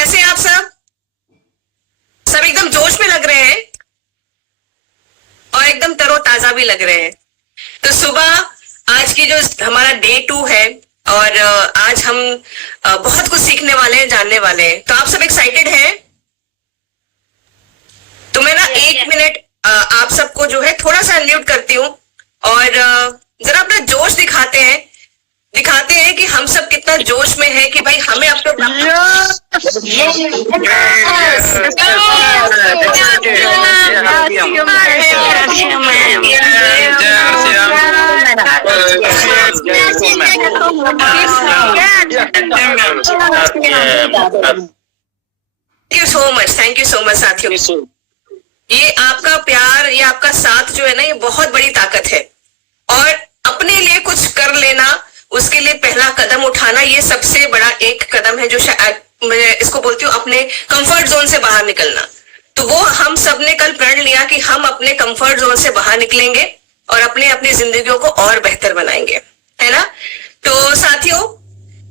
कैसे हैं आप सब एकदम जोश में लग रहे हैं और एकदम तरोताजा भी लग रहे हैं। तो सुबह आज की जो हमारा डे 2 है और आज हम बहुत कुछ सीखने वाले हैं, जानने वाले हैं। तो आप सब एक्साइटेड हैं? तो मैं ना 1 मिनट आप सबको जो है थोड़ा सा अनम्यूट करती हूँ और जरा अपना जोश दिखाते हैं कि हम सब कितना जोश में हैं कि भाई हमें अब तो थैंक यू सो मच साथियों। ये आपका प्यार, ये आपका साथ जो है ना, ये बहुत बड़ी ताकत है। और अपने लिए कुछ कर लेना, उसके लिए पहला कदम उठाना, ये सबसे बड़ा एक कदम है जो शायद मैं इसको बोलती हूँ अपने कंफर्ट जोन से बाहर निकलना। तो वो हम सब ने कल प्रण लिया कि हम अपने कंफर्ट जोन से बाहर निकलेंगे और अपनी जिंदगियों को और बेहतर बनाएंगे, है ना। तो साथियों,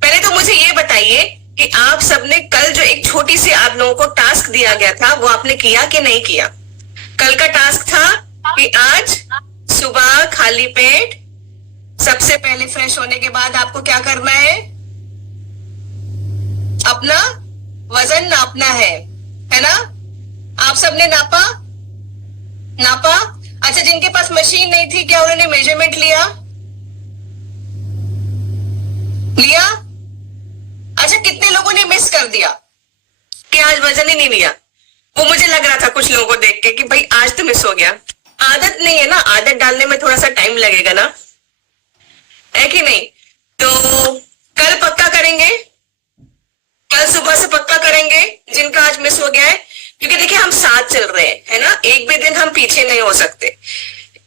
पहले तो मुझे ये बताइए कि आप सबने कल जो एक छोटी सी आप लोगों को टास्क दिया गया था, वो आपने किया कि नहीं किया? कल का टास्क था कि आज सुबह खाली पेट सबसे पहले फ्रेश होने के बाद आपको क्या करना है? अपना वजन नापना है ना। आप सबने नापा? अच्छा, जिनके पास मशीन नहीं थी, क्या उन्होंने मेजरमेंट लिया? अच्छा, कितने लोगों ने मिस कर दिया कि आज वजन ही नहीं लिया? वो मुझे लग रहा था कुछ लोगों को देख के कि भाई आज तो मिस हो गया। आदत नहीं है ना, आदत डालने में थोड़ा सा टाइम लगेगा ना, है कि नहीं? तो कल पक्का करेंगे, कल सुबह से पक्का करेंगे जिनका आज मिस हो गया है, क्योंकि देखिए हम साथ चल रहे हैं, है ना। एक भी दिन हम पीछे नहीं हो सकते।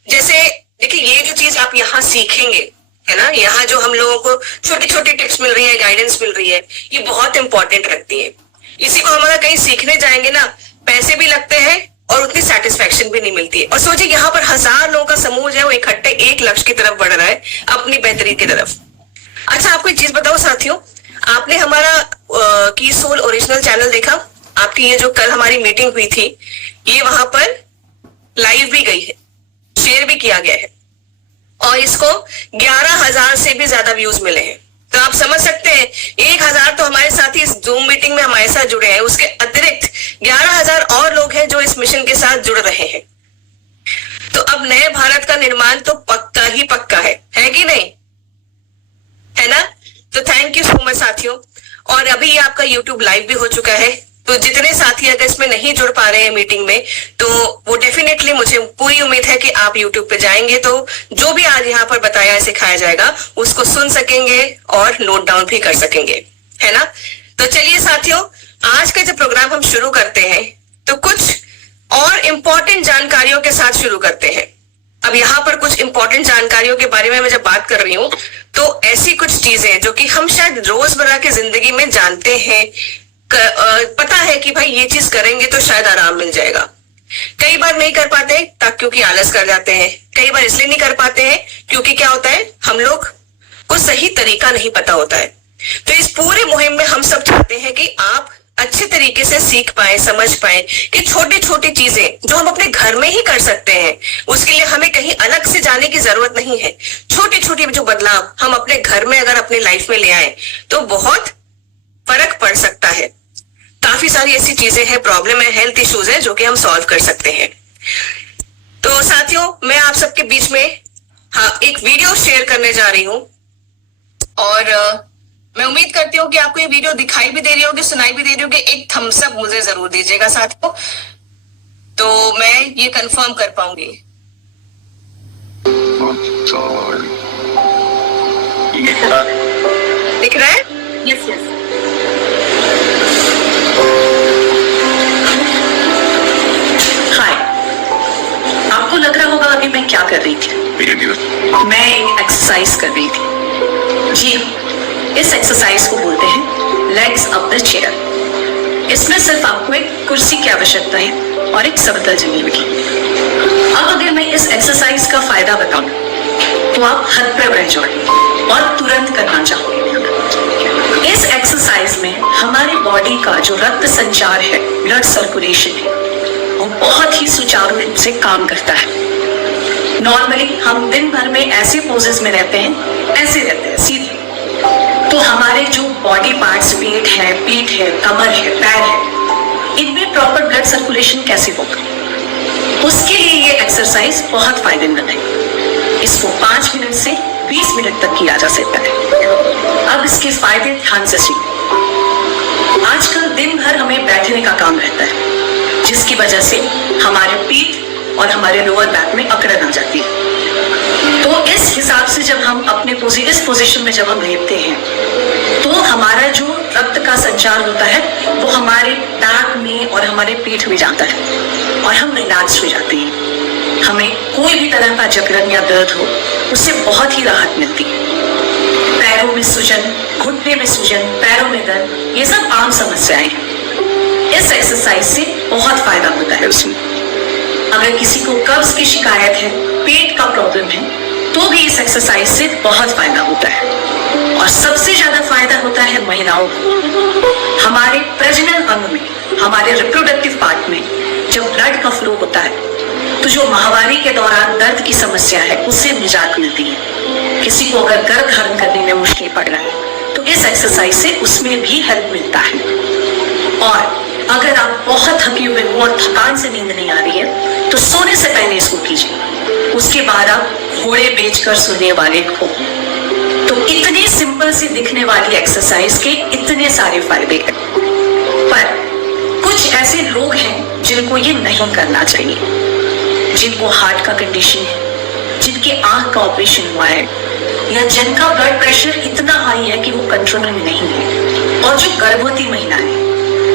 जैसे देखिए, ये जो चीज आप यहाँ सीखेंगे, है ना, यहाँ जो हम लोगों को छोटी छोटी टिप्स मिल रही है, गाइडेंस मिल रही है, ये बहुत इंपॉर्टेंट रखती है। इसी को हमारा कहीं सीखने जाएंगे ना, पैसे भी लगते हैं और उतनी सेटिस्फेक्शन भी नहीं मिलती है। और सोचिए, यहाँ पर 1000 लोगों का समूह है, वो इकट्ठे एक लक्ष्य की तरफ बढ़ रहा है, अपनी बेहतरी की तरफ। अच्छा, आपको एक चीज बताओ साथियों, आपने हमारा की सोल ओरिजिनल चैनल देखा? आपकी ये जो कल हमारी मीटिंग हुई थी, ये वहां पर लाइव भी गई है, शेयर भी किया गया है और इसको 11,000 से भी ज्यादा व्यूज मिले हैं। तो आप समझ सकते हैं, 1,000 तो हमारे साथ ही इस जूम मीटिंग में हमारे साथ जुड़े हैं, उसके अतिरिक्त 11,000 और लोग हैं जो इस मिशन के साथ जुड़ रहे हैं। तो अब नए भारत का निर्माण तो पक्का ही पक्का है कि नहीं, है ना। तो थैंक यू सो मच साथियों। और अभी ये आपका यूट्यूब लाइव भी हो चुका है, तो जितने साथी अगर इसमें नहीं जुड़ पा रहे हैं मीटिंग में, तो वो डेफिनेटली, मुझे पूरी उम्मीद है कि आप यूट्यूब पे जाएंगे तो जो भी आज यहाँ पर बताया सिखाया जाएगा उसको सुन सकेंगे और नोट डाउन भी कर सकेंगे, है ना। तो चलिए साथियों, आज का जब प्रोग्राम हम शुरू करते हैं तो कुछ और इम्पोर्टेंट जानकारियों के साथ शुरू करते हैं। अब यहाँ पर कुछ इंपॉर्टेंट जानकारियों के बारे में मैं जब बात कर रही हूँ, तो ऐसी कुछ चीजें जो कि हम शायद रोजमर्रा की जिंदगी में जानते हैं, पता है कि भाई ये चीज करेंगे तो शायद आराम मिल जाएगा। कई बार नहीं कर पाते क्योंकि आलस कर जाते हैं, कई बार इसलिए नहीं कर पाते हैं क्योंकि क्या होता है, हम लोग को सही तरीका नहीं पता होता है। तो इस पूरे मुहिम में हम सब चाहते हैं कि आप अच्छे तरीके से सीख पाए, समझ पाए कि छोटी छोटी चीजें जो हम अपने घर में ही कर सकते हैं, उसके लिए हमें कहीं अलग से जाने की जरूरत नहीं है। छोटी छोटी जो बदलाव हम अपने घर में अगर अपने लाइफ में ले आए तो बहुत फर्क पड़ सकता है। काफी सारी ऐसी चीजें हैं, प्रॉब्लम है, हेल्थ इश्यूज है जो कि हम सॉल्व कर सकते हैं। तो साथियों, मैं आप सबके बीच में एक वीडियो शेयर करने जा रही हूं और मैं उम्मीद करती हूँ कि आपको ये वीडियो दिखाई भी दे रही होगी, सुनाई भी दे रही होगी। एक थम्स अप मुझे जरूर दीजिएगा साथियों, तो मैं ये कंफर्म कर पाऊंगी। दिख रहा है? Yes yes. हाय, आपको लग रहा होगा अभी मैं क्या कर रही थी? मैं एक एक्सरसाइज कर रही थी। जी, इस एक्सरसाइज को बोलते हैं लेग्स अप द चेयर। इसमें सिर्फ आपको एक कुर्सी की आवश्यकता है और एक समतल जमीन की। अब अगर मैं इस एक्सरसाइज का फायदा बताऊं तो आप हद पे बैठ जाओगे और तुरंत करना चाहोगे। इस एक्सरसाइज में हमारे बॉडी का जो रक्त संचार है, ब्लड सर्कुलेशन है, वो बहुत ही सुचारू रूप से काम करता है। नॉर्मली हम दिन भर में ऐसे पोजेस में रहते हैं, ऐसे रहते हैं सीधे, तो हमारे जो बॉडी पार्ट्स, पेट है, पीठ है, कमर है, पैर है, इनमें प्रॉपर ब्लड सर्कुलेशन कैसे होगा, उसके लिए ये एक्सरसाइज बहुत फायदेमंद है। इसको 5 मिनट से 20 मिनट तक किया जा सकता है। अब इसके फायदे ध्यान से सुनिए। आजकल दिन भर हमें बैठने का काम रहता है, जिसकी वजह से हमारे पीठ और हमारे लोअर बैक में अकड़न आ जाती है। तो इस हिसाब से जब हम अपने इस पोजीशन में जब हम लेटते हैं, तो हमारा जो रक्त का संचार होता है वो हमारे बैक में और हमारे पीठ में जाता है और हम रिलैक्स हो जाते हैं। हमें कोई भी तरह का जकड़न या दर्द हो, उससे बहुत ही राहत मिलती है। पैरों में सूजन, घुटने में सूजन, पैरों में दर्द, ये सब आम समस्याएं हैं। इस एक्सरसाइज से बहुत फायदा होता है उसमें। अगर किसी को कब्ज की शिकायत है, पेट का प्रॉब्लम है, तो भी इस एक्सरसाइज से बहुत फायदा होता है। और सबसे ज्यादा फायदा होता है महिलाओं को। हमारे प्रजनन अंग में, हमारे रिप्रोडक्टिव पार्ट में जब ब्लड का फ्लो होता है, तो जो माहवारी के दौरान दर्द की समस्या है, उससे निजात मिलती है। किसी को अगर गर्भ धारण करने में मुश्किल पड़ रहा है, तो इस एक्सरसाइज से उसमें भी हेल्प मिलता है। और अगर आप बहुत थके हुए हो और थकान से नींद नहीं आ रही है, तो सोने से पहले इसको कीजिए। उसके बाद आप घोड़े बेचकर सोने वाले हो। तो इतनी सिंपल सी दिखने वाली एक्सरसाइज के इतने सारे फायदे हैं। पर कुछ ऐसे लोग हैं जिनको ये नहीं करना चाहिए, जिनको हार्ट का कंडीशन है, जिनके आंख का ऑपरेशन हुआ है, या जिनका ब्लड प्रेशर इतना हाई है कि वो कंट्रोल में नहीं है, और जो गर्भवती महिला है।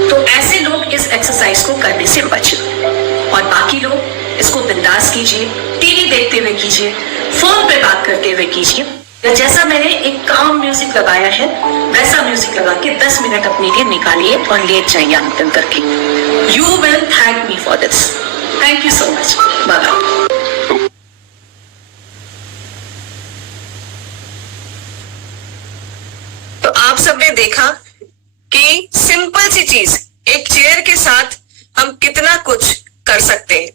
तो ऐसे लोग इस एक्सरसाइज को करने से बचें। और बाकी लोग इसको बिंदास कीजिए, टीवी देखते हुए कीजिए, फोन पे बात करते हुए कीजिए, या जैसा मैंने एक काम म्यूजिक लगाया है, वैसा म्यूजिक लगा के 10 मिनट अपने लिए निकालिए और लेट जाइए आंखन करके। You will thank me for this. Thank you so much. Bye bye. तो आप सबने देखा कि सिंपल सी चीज, एक चेयर के साथ हम कितना कुछ कर सकते हैं।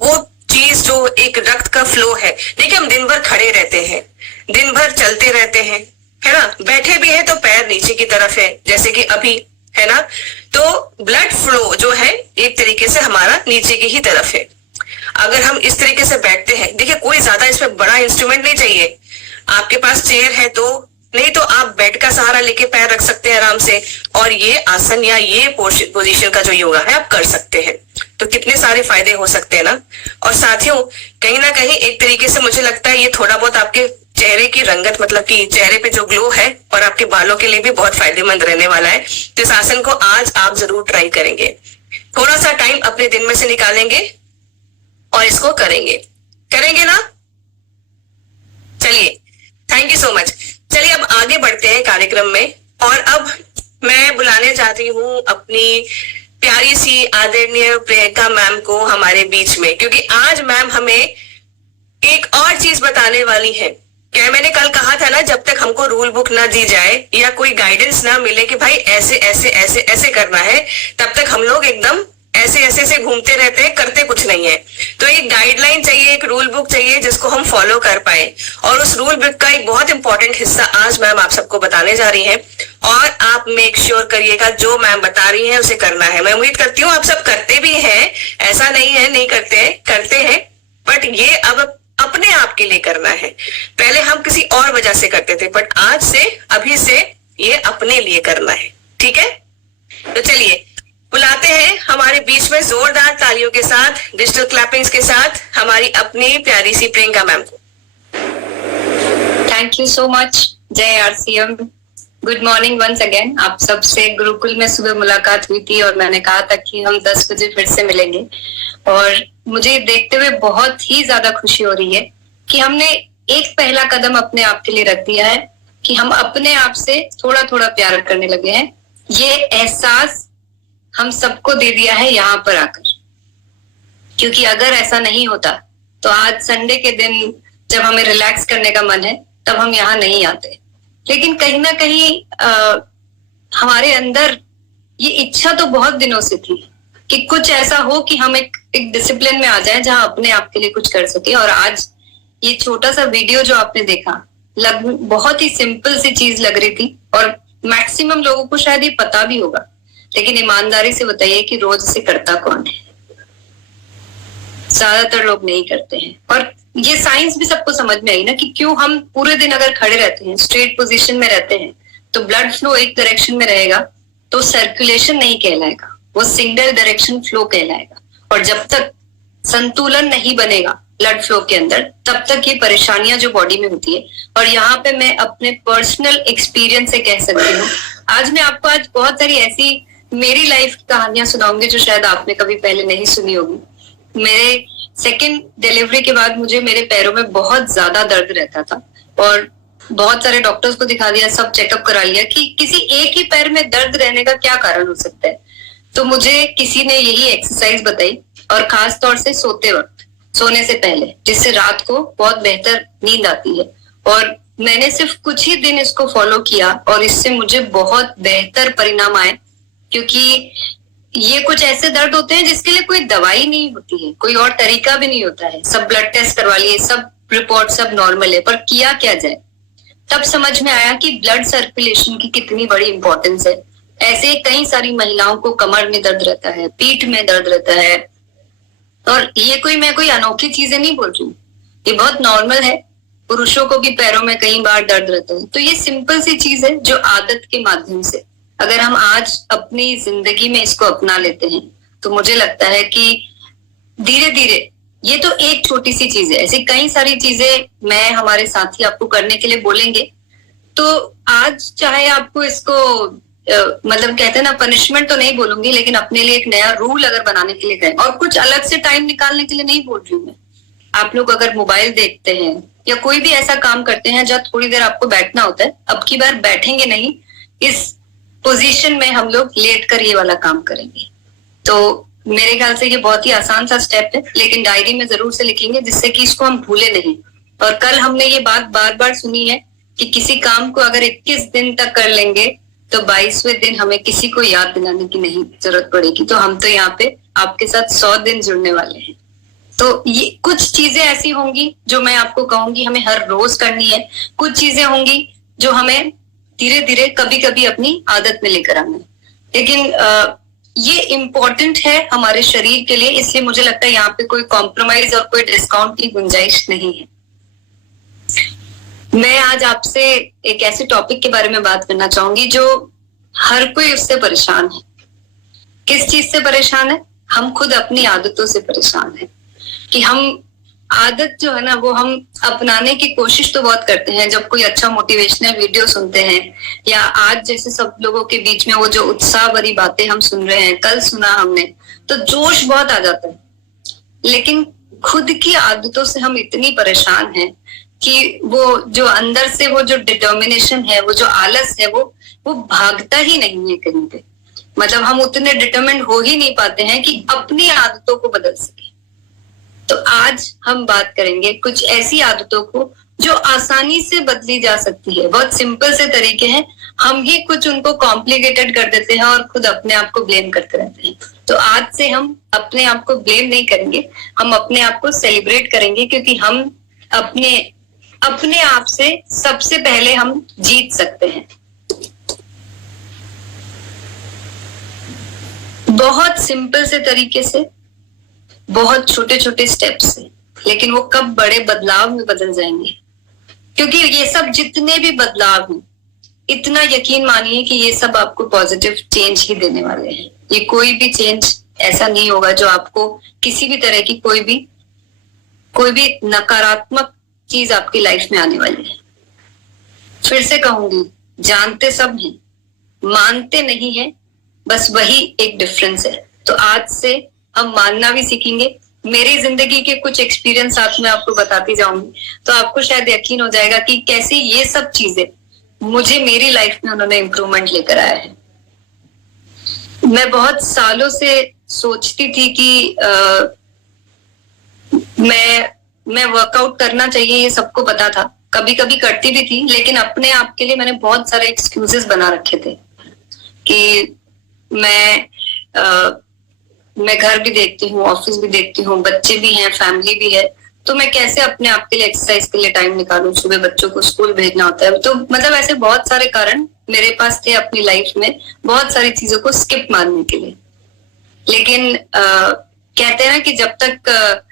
वो चीज जो एक रक्त का फ्लो है। देखिए, हम दिन भर खड़े रहते हैं, दिन भर चलते रहते हैं, है ना, बैठे भी हैं तो पैर नीचे की तरफ है, जैसे कि अभी, है ना। तो ब्लड फ्लो जो है एक तरीके से हमारा नीचे की ही तरफ है। अगर हम इस तरीके से बैठते हैं, देखिए कोई ज्यादा इसमें बड़ा इंस्ट्रूमेंट नहीं चाहिए। आपके पास चेयर है तो, नहीं तो आप बेड का सहारा लेके पैर रख सकते हैं आराम से, और ये आसन या ये पोजीशन का जो योगा है आप कर सकते हैं। तो कितने सारे फायदे हो सकते हैं ना। और साथियों, कहीं ना कहीं एक तरीके से मुझे लगता है ये थोड़ा बहुत आपके चेहरे की रंगत, मतलब कि चेहरे पे जो ग्लो है, और आपके बालों के लिए भी बहुत फायदेमंद रहने वाला है। तो इस आसन को आज आप जरूर ट्राई करेंगे, थोड़ा सा टाइम अपने दिन में से निकालेंगे और इसको करेंगे ना। चलिए, थैंक यू सो मच। चलिए अब आगे बढ़ते हैं कार्यक्रम में, और अब मैं बुलाने चाहती हूँ अपनी प्यारी सी आदरणीय प्रियंका मैम को हमारे बीच में, क्योंकि आज मैम हमें एक और चीज बताने वाली है। क्या मैंने कल कहा था ना, जब तक हमको रूल बुक ना दी जाए या कोई गाइडेंस ना मिले कि भाई ऐसे ऐसे ऐसे ऐसे करना है, तब तक हम लोग एकदम ऐसे ऐसे से घूमते रहते हैं, करते कुछ नहीं है। तो एक गाइडलाइन चाहिए, एक रूल बुक चाहिए जिसको हम फॉलो कर पाए, और उस रूल बुक का एक बहुत इंपॉर्टेंट हिस्सा आज मैम आप सबको बताने जा रही हैं। और आप मेक श्योर करिएगा जो मैम बता रही हैं उसे करना है। मैं उम्मीद करती हूँ आप सब करते भी हैं, ऐसा नहीं है नहीं करते हैं, बट ये अब अपने आप के लिए करना है। पहले हम किसी और वजह से करते थे, बट आज से, अभी से ये अपने लिए करना है, ठीक है। तो चलिए बुलाते हैं हमारे बीच में जोरदार तालियों के साथ, डिजिटल क्लैपिंग्स के साथ हमारी अपनी प्यारी सी प्रियंका मैम को। Thank you so much. जय RCM. Good morning once again. आप सबसे गुरुकुल में सुबह मुलाकात हुई थी और मैंने कहा था कि हम 10 बजे फिर से मिलेंगे, और मुझे देखते हुए बहुत ही ज्यादा खुशी हो रही है कि हमने एक पहला कदम अपने आप के लिए रख दिया है कि हम अपने आप से थोड़ा थोड़ा प्यार करने लगे हैं। ये एहसास हम सबको दे दिया है यहाँ पर आकर, क्योंकि अगर ऐसा नहीं होता तो आज संडे के दिन जब हमें रिलैक्स करने का मन है तब हम यहाँ नहीं आते। लेकिन कहीं ना कहीं हमारे अंदर ये इच्छा तो बहुत दिनों से थी कि कुछ ऐसा हो कि हम एक डिसिप्लिन में आ जाएं जहां अपने आप के लिए कुछ कर सके। और आज ये छोटा सा वीडियो जो आपने देखा, बहुत ही सिंपल सी चीज लग रही थी और मैक्सिमम लोगों को शायद ये पता भी होगा, लेकिन ईमानदारी से बताइए कि रोज इसे करता कौन है? ज्यादातर लोग नहीं करते हैं। और ये साइंस भी सबको समझ में आई ना कि क्यों हम पूरे दिन अगर खड़े रहते हैं, स्ट्रेट पोजीशन में रहते हैं, तो ब्लड फ्लो एक डायरेक्शन में रहेगा, तो सर्कुलेशन नहीं कहलाएगा, वो सिंगल डायरेक्शन फ्लो कहलाएगा। और जब तक संतुलन नहीं बनेगा ब्लड फ्लो के अंदर, तब तक ये परेशानियां जो बॉडी में होती है। और यहाँ पे मैं अपने पर्सनल एक्सपीरियंस से कह सकती हूँ, आज मैं आपको आज बहुत सारी ऐसी मेरी लाइफ की कहानियां सुनाऊंगी जो शायद आपने कभी पहले नहीं सुनी होगी। मेरे सेकेंड डिलीवरी के बाद मुझे मेरे पैरों में बहुत ज्यादा दर्द रहता था और बहुत सारे डॉक्टर्स को दिखा दिया, सब चेकअप करा लिया कि किसी एक ही पैर में दर्द रहने का क्या कारण हो सकता है। तो मुझे किसी ने यही एक्सरसाइज बताई, और खास तौर से सोते वक्त, सोने से पहले, जिससे रात को बहुत बेहतर नींद आती है। और मैंने सिर्फ कुछ ही दिन इसको फॉलो किया और इससे मुझे बहुत बेहतर परिणाम आए, क्योंकि ये कुछ ऐसे दर्द होते हैं जिसके लिए कोई दवाई नहीं होती है, कोई और तरीका भी नहीं होता है। सब ब्लड टेस्ट करवा लिए, सब रिपोर्ट सब नॉर्मल है, पर किया क्या जाए? तब समझ में आया कि ब्लड सर्कुलेशन की कितनी बड़ी इंपॉर्टेंस है। ऐसे कई सारी महिलाओं को कमर में दर्द रहता है, पीठ में दर्द रहता है, और ये मैं कोई अनोखी चीजें नहीं बोल रही हूँ, ये बहुत नॉर्मल है। पुरुषों को भी पैरों में कई बार दर्द रहता है। तो ये सिंपल सी चीज है जो आदत के माध्यम से अगर हम आज अपनी जिंदगी में इसको अपना लेते हैं, तो मुझे लगता है कि धीरे धीरे, ये तो एक छोटी सी चीज है, ऐसी कई सारी चीजें मैं हमारे साथी आपको करने के लिए बोलेंगे। तो आज चाहे आपको इसको मतलब कहते हैं ना, पनिशमेंट तो नहीं बोलूंगी, लेकिन अपने लिए एक नया रूल अगर बनाने के लिए करें, और कुछ अलग से टाइम निकालने के लिए नहीं बोल रही हूँ मैं। आप लोग अगर मोबाइल देखते हैं या कोई भी ऐसा काम करते हैं जहाँ थोड़ी देर आपको बैठना होता है, अब की बार बैठेंगे नहीं, इस पोजीशन में हम लोग लेट कर ये वाला काम करेंगे। तो मेरे ख्याल से ये बहुत ही आसान सा स्टेप है, लेकिन डायरी में जरूर से लिखेंगे जिससे कि इसको हम भूले नहीं। और कल हमने ये बात बार बार सुनी है कि किसी काम को अगर 21 दिन तक कर लेंगे तो 22वें दिन हमें किसी को याद दिलाने की नहीं जरूरत पड़ेगी। तो हम तो यहाँ पे आपके साथ 100 दिन जुड़ने वाले हैं। तो ये कुछ चीजें ऐसी होंगी जो मैं आपको कहूंगी हमें हर रोज करनी है, कुछ चीजें होंगी जो हमें धीरे धीरे कभी कभी अपनी आदत में लेकर आना है, लेकिन ये इम्पोर्टेंट है हमारे शरीर के लिए, इसलिए मुझे लगता है यहाँ पे कोई कॉम्प्रोमाइज और कोई डिस्काउंट की गुंजाइश नहीं है। मैं आज आपसे एक ऐसे टॉपिक के बारे में बात करना चाहूंगी जो हर कोई उससे परेशान है। किस चीज से परेशान है? हम खुद अपनी आदतों से परेशान है कि हम आदत जो है ना, वो हम अपनाने की कोशिश तो बहुत करते हैं। जब कोई अच्छा मोटिवेशनल वीडियो सुनते हैं, या आज जैसे सब लोगों के बीच में वो जो उत्साह भरी बातें हम सुन रहे हैं, कल सुना हमने, तो जोश बहुत आ जाता है। लेकिन खुद की आदतों से हम इतनी परेशान हैं कि वो जो अंदर से वो जो डिटर्मिनेशन है, वो जो आलस है, वो भागता ही नहीं है कहीं पे। मतलब हम उतने डिटर्मिन्ड हो ही नहीं पाते हैं कि अपनी आदतों को बदल सके। तो आज हम बात करेंगे कुछ ऐसी आदतों को जो आसानी से बदली जा सकती है। बहुत सिंपल से तरीके हैं, हम ही कुछ उनको कॉम्प्लिकेटेड कर देते हैं और खुद अपने आप को ब्लेम करते रहते हैं। तो आज से हम अपने आप को ब्लेम नहीं करेंगे, हम अपने आप को सेलिब्रेट करेंगे, क्योंकि हम अपने आप से सबसे पहले हम जीत सकते हैं। बहुत सिंपल से तरीके से, बहुत छोटे छोटे स्टेप्स से, लेकिन वो कब बड़े बदलाव में बदल जाएंगे। क्योंकि ये सब जितने भी बदलाव हैं, इतना यकीन मानिए कि ये सब आपको पॉजिटिव चेंज ही देने वाले हैं। ये कोई भी चेंज ऐसा नहीं होगा जो आपको किसी भी तरह की कोई भी नकारात्मक चीज आपकी लाइफ में आने वाली है। फिर से कहूंगी, जानते सब हैं, मानते नहीं है, बस वही एक डिफरेंस है। तो आज से हम मानना भी सीखेंगे। मेरी जिंदगी के कुछ एक्सपीरियंस साथ में आपको बताती जाऊंगी, तो आपको शायद यकीन हो जाएगा कि कैसे ये सब चीजें मुझे मेरी लाइफ में उन्होंने इम्प्रूवमेंट लेकर आया है। मैं बहुत सालों से सोचती थी कि मैं वर्कआउट करना चाहिए, ये सबको पता था, कभी कभी करती भी थी, लेकिन अपने आप के लिए मैंने बहुत सारे एक्सक्यूजेस बना रखे थे। कि मैं घर भी देखती हूँ, ऑफिस भी देखती हूँ, बच्चे भी हैं, फैमिली भी है, तो मैं कैसे अपने आप के लिए एक्सरसाइज के लिए टाइम निकालूं। सुबह बच्चों को स्कूल भेजना होता है, तो मतलब ऐसे बहुत सारे कारण मेरे पास थे अपनी लाइफ में, बहुत सारी चीजों को स्किप मारने के लिए। लेकिन कहते हैं ना कि जब तक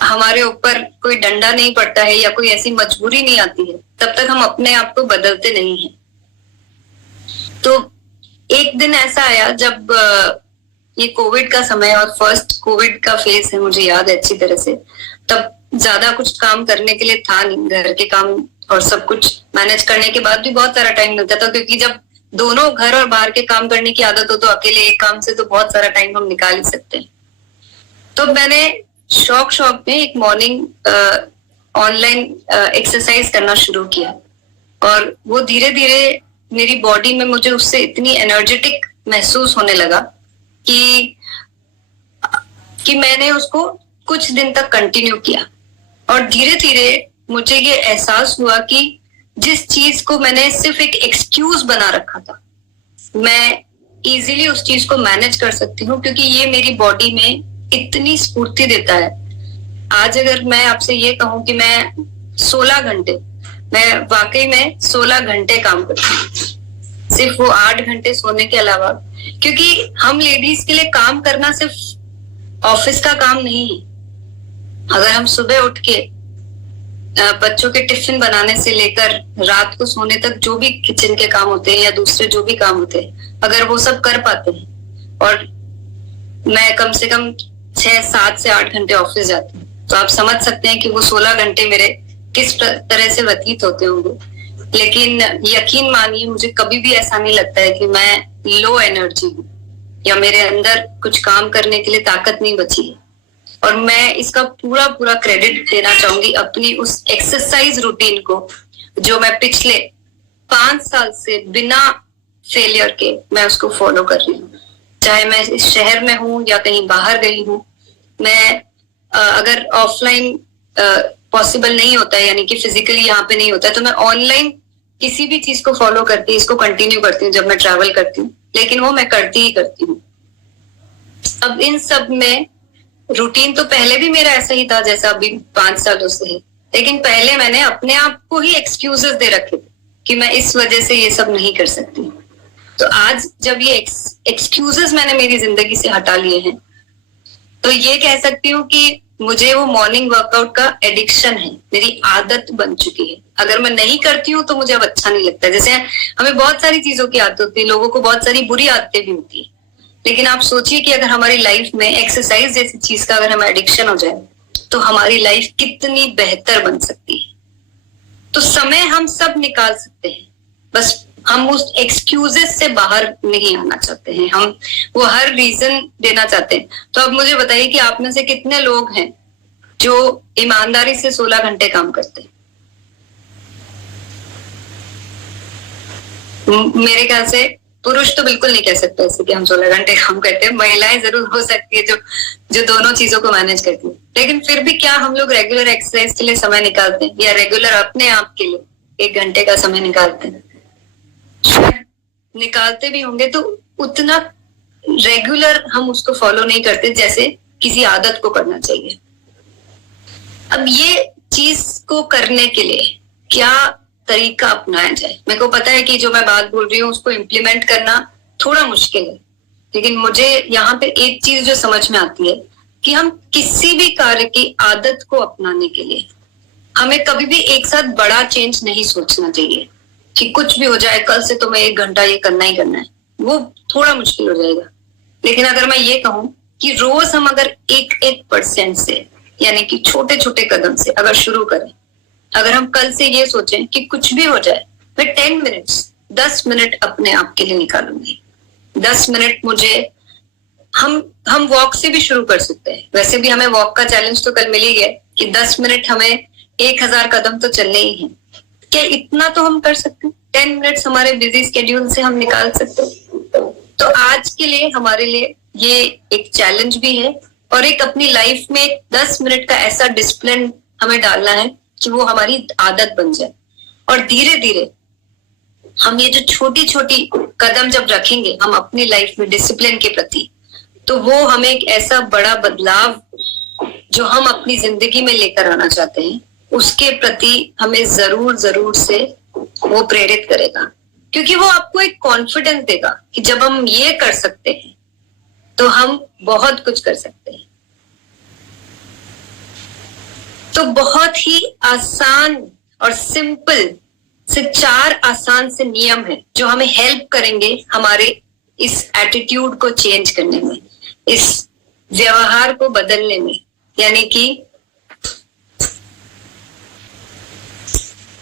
हमारे ऊपर कोई डंडा नहीं पड़ता है या कोई ऐसी मजबूरी नहीं आती है, तब तक हम अपने आप को बदलते नहीं हैं। तो एक दिन ऐसा आया जब ये कोविड का समय और फर्स्ट कोविड का फेज है, मुझे याद है अच्छी तरह से। तब ज्यादा कुछ काम करने के लिए था नहीं, घर के काम और सब कुछ मैनेज करने के बाद भी बहुत सारा टाइम मिलता था, क्योंकि जब दोनों घर और बाहर के काम करने की आदत हो तो अकेले एक काम से तो बहुत सारा टाइम हम निकाल ही सकते हैं। तो मैंने शौक में एक मॉर्निंग ऑनलाइन एक्सरसाइज करना शुरू किया, और वो धीरे धीरे मेरी बॉडी में मुझे उससे इतनी एनर्जेटिक महसूस होने लगा कि मैंने उसको कुछ दिन तक कंटिन्यू किया। और धीरे धीरे मुझे ये एहसास हुआ कि जिस चीज को मैंने सिर्फ एक एक्सक्यूज बना रखा था, मैं इजीली उस चीज को मैनेज कर सकती हूँ, क्योंकि ये मेरी बॉडी में इतनी स्फूर्ति देता है। आज अगर मैं आपसे ये कहूँ कि मैं 16 घंटे, मैं वाकई में 16 घंटे काम करती हूँ, सिर्फ वो 8 घंटे सोने के अलावा, क्योंकि हम लेडीज के लिए काम करना सिर्फ ऑफिस का काम नहीं है। अगर हम सुबह उठ के बच्चों के टिफिन बनाने से लेकर रात को सोने तक जो भी किचन के काम होते हैं या दूसरे जो भी काम होते हैं, अगर वो सब कर पाते हैं, और मैं कम से कम 6-7 से 8 घंटे ऑफिस जाती हूँ, तो आप समझ सकते हैं कि वो 16 घंटे मेरे किस तरह से व्यतीत होते होंगे। लेकिन यकीन मानिए, मुझे कभी भी ऐसा नहीं लगता है कि मैं लो एनर्जी हूँ या मेरे अंदर कुछ काम करने के लिए ताकत नहीं बची है। और मैं इसका पूरा क्रेडिट देना चाहूंगी अपनी उस एक्सरसाइज रूटीन को, जो मैं पिछले 5 साल से बिना फेलियर के मैं उसको फॉलो कर रही हूँ। चाहे मैं इस शहर में हूँ या कहीं बाहर गई हूँ, मैं अगर ऑफलाइन पॉसिबल नहीं होता है, यानी कि फिजिकली यहाँ पे नहीं होता है, तो मैं ऑनलाइन किसी भी चीज को फॉलो करती, इसको कंटिन्यू करती हूँ जब मैं ट्रैवल करती हूँ, लेकिन वो मैं करती ही करती हूँ। अब इन सब में रूटीन तो पहले भी मेरा ऐसा ही था जैसा अभी 5 सालों से है, लेकिन पहले मैंने अपने आप को ही एक्सक्यूजेस दे रखे थे कि मैं इस वजह से ये सब नहीं कर सकती। तो आज जब ये एक्सक्यूजेस मैंने मेरी जिंदगी से हटा लिए हैं, तो ये कह सकती हूँ कि मुझे वो मॉर्निंग वर्कआउट का एडिक्शन है, मेरी आदत बन चुकी है। अगर मैं नहीं करती हूँ तो मुझे अब अच्छा नहीं लगता। जैसे हमें बहुत सारी चीजों की आदत होती है, लोगों को बहुत सारी बुरी आदतें भी होती है, लेकिन आप सोचिए कि अगर हमारी लाइफ में एक्सरसाइज जैसी चीज का अगर हमें एडिक्शन हो जाए, तो हमारी लाइफ कितनी बेहतर बन सकती है। तो समय हम सब निकाल सकते हैं, बस हम उस एक्सक्यूजेस से बाहर नहीं आना चाहते हैं, हम वो हर रीजन देना चाहते हैं। तो अब मुझे बताइए कि आप में से कितने लोग हैं जो ईमानदारी से 16 घंटे काम करते हैं? मेरे ख्याल से पुरुष तो बिल्कुल नहीं कह सकते ऐसे कि हम 16 घंटे काम करते हैं। महिलाएं जरूर हो सकती है जो दोनों चीजों को मैनेज करती है, लेकिन फिर भी क्या हम लोग रेगुलर एक्सरसाइज के लिए समय निकालते हैं, या रेगुलर अपने आप के लिए 1 घंटे का समय निकालते हैं? शायद निकालते भी होंगे, तो उतना रेगुलर हम उसको फॉलो नहीं करते जैसे किसी आदत को करना चाहिए। अब ये चीज को करने के लिए क्या तरीका अपनाया जाए? मेरे को पता है कि जो मैं बात बोल रही हूँ उसको इम्प्लीमेंट करना थोड़ा मुश्किल है, लेकिन मुझे यहाँ पे एक चीज जो समझ में आती है कि हम किसी भी कार्य की आदत को अपनाने के लिए हमें कभी भी एक साथ बड़ा चेंज नहीं सोचना चाहिए कि कुछ भी हो जाए, कल से तो मैं 1 घंटा ये करना ही करना है। वो थोड़ा मुश्किल हो जाएगा। लेकिन अगर मैं ये कहूँ कि रोज हम अगर 1% से, यानी कि छोटे छोटे कदम से अगर शुरू करें, अगर हम कल से ये सोचें कि कुछ भी हो जाए मैं 10 मिनट 10 मिनट अपने आप के लिए निकालूंगी। 10 मिनट मुझे हम वॉक से भी शुरू कर सकते हैं। वैसे भी हमें वॉक का चैलेंज तो कल मिल ही गया कि 10 मिनट हमें 1000 कदम तो चलने ही हैं। क्या इतना तो हम कर सकते हैं? 10 मिनट्स हमारे बिजी स्केड्यूल से हम निकाल सकते हैं। तो आज के लिए हमारे लिए ये एक चैलेंज भी है, और एक अपनी लाइफ में 10 मिनट का ऐसा डिसिप्लिन हमें डालना है कि वो हमारी आदत बन जाए, और धीरे धीरे हम ये जो छोटी छोटी कदम जब रखेंगे हम अपनी लाइफ में डिसिप्लिन के प्रति, तो वो हमें एक ऐसा बड़ा बदलाव जो हम अपनी जिंदगी में लेकर आना चाहते हैं उसके प्रति हमें जरूर जरूर से वो प्रेरित करेगा, क्योंकि वो आपको एक कॉन्फिडेंस देगा कि जब हम ये कर सकते हैं तो हम बहुत कुछ कर सकते हैं। तो बहुत ही आसान और सिंपल से 4 आसान से नियम है जो हमें हेल्प करेंगे हमारे इस एटीट्यूड को चेंज करने में, इस व्यवहार को बदलने में। यानी कि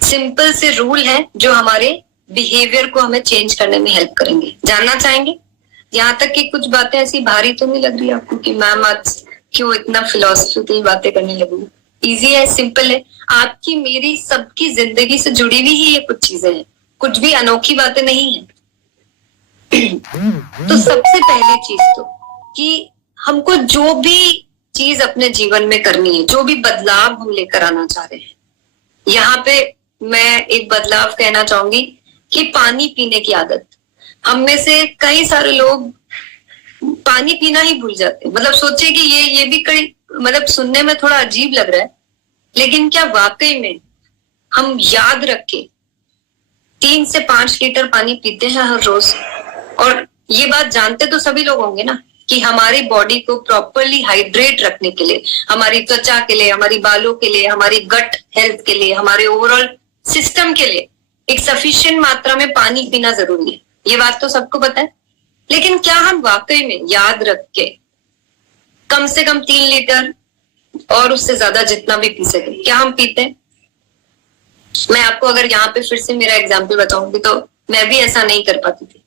सिंपल से रूल है जो हमारे बिहेवियर को हमें चेंज करने में हेल्प करेंगे। जानना चाहेंगे? यहाँ तक कि कुछ बातें ऐसी भारी तो नहीं लग रही आपको कि मैम आज क्यों इतना फिलोसफी की बातें करने लगी? इजी है, सिंपल है, आपकी मेरी सबकी जिंदगी से जुड़ी हुई ही ये कुछ चीजें हैं, कुछ भी अनोखी बातें नहीं है। तो सबसे पहली चीज तो कि हमको जो भी चीज अपने जीवन में करनी है, जो भी बदलाव हम लेकर आना चाह रहे हैं, यहाँ पे मैं एक बदलाव कहना चाहूंगी कि पानी पीने की आदत। हम में से कई सारे लोग पानी पीना ही भूल जाते हैं। मतलब सोचे कि ये भी कई मतलब सुनने में थोड़ा अजीब लग रहा है, लेकिन क्या वाकई में हम याद रख के 3 से 5 लीटर पानी पीते हैं हर रोज? और ये बात जानते तो सभी लोग होंगे ना कि हमारी बॉडी को प्रॉपरली हाइड्रेट रखने के लिए, हमारी त्वचा के लिए, हमारी बालों के लिए, हमारी गट हेल्थ के लिए, हमारे ओवरऑल सिस्टम के लिए एक सफिशिएंट मात्रा में पानी पीना जरूरी है। ये बात तो सबको पता है, लेकिन क्या हम वाकई में याद रख के कम से कम 3 लीटर और उससे ज्यादा जितना भी पी सके, क्या हम पीते हैं? मैं आपको अगर यहाँ पे फिर से मेरा एग्जाम्पल बताऊंगी तो मैं भी ऐसा नहीं कर पाती थी,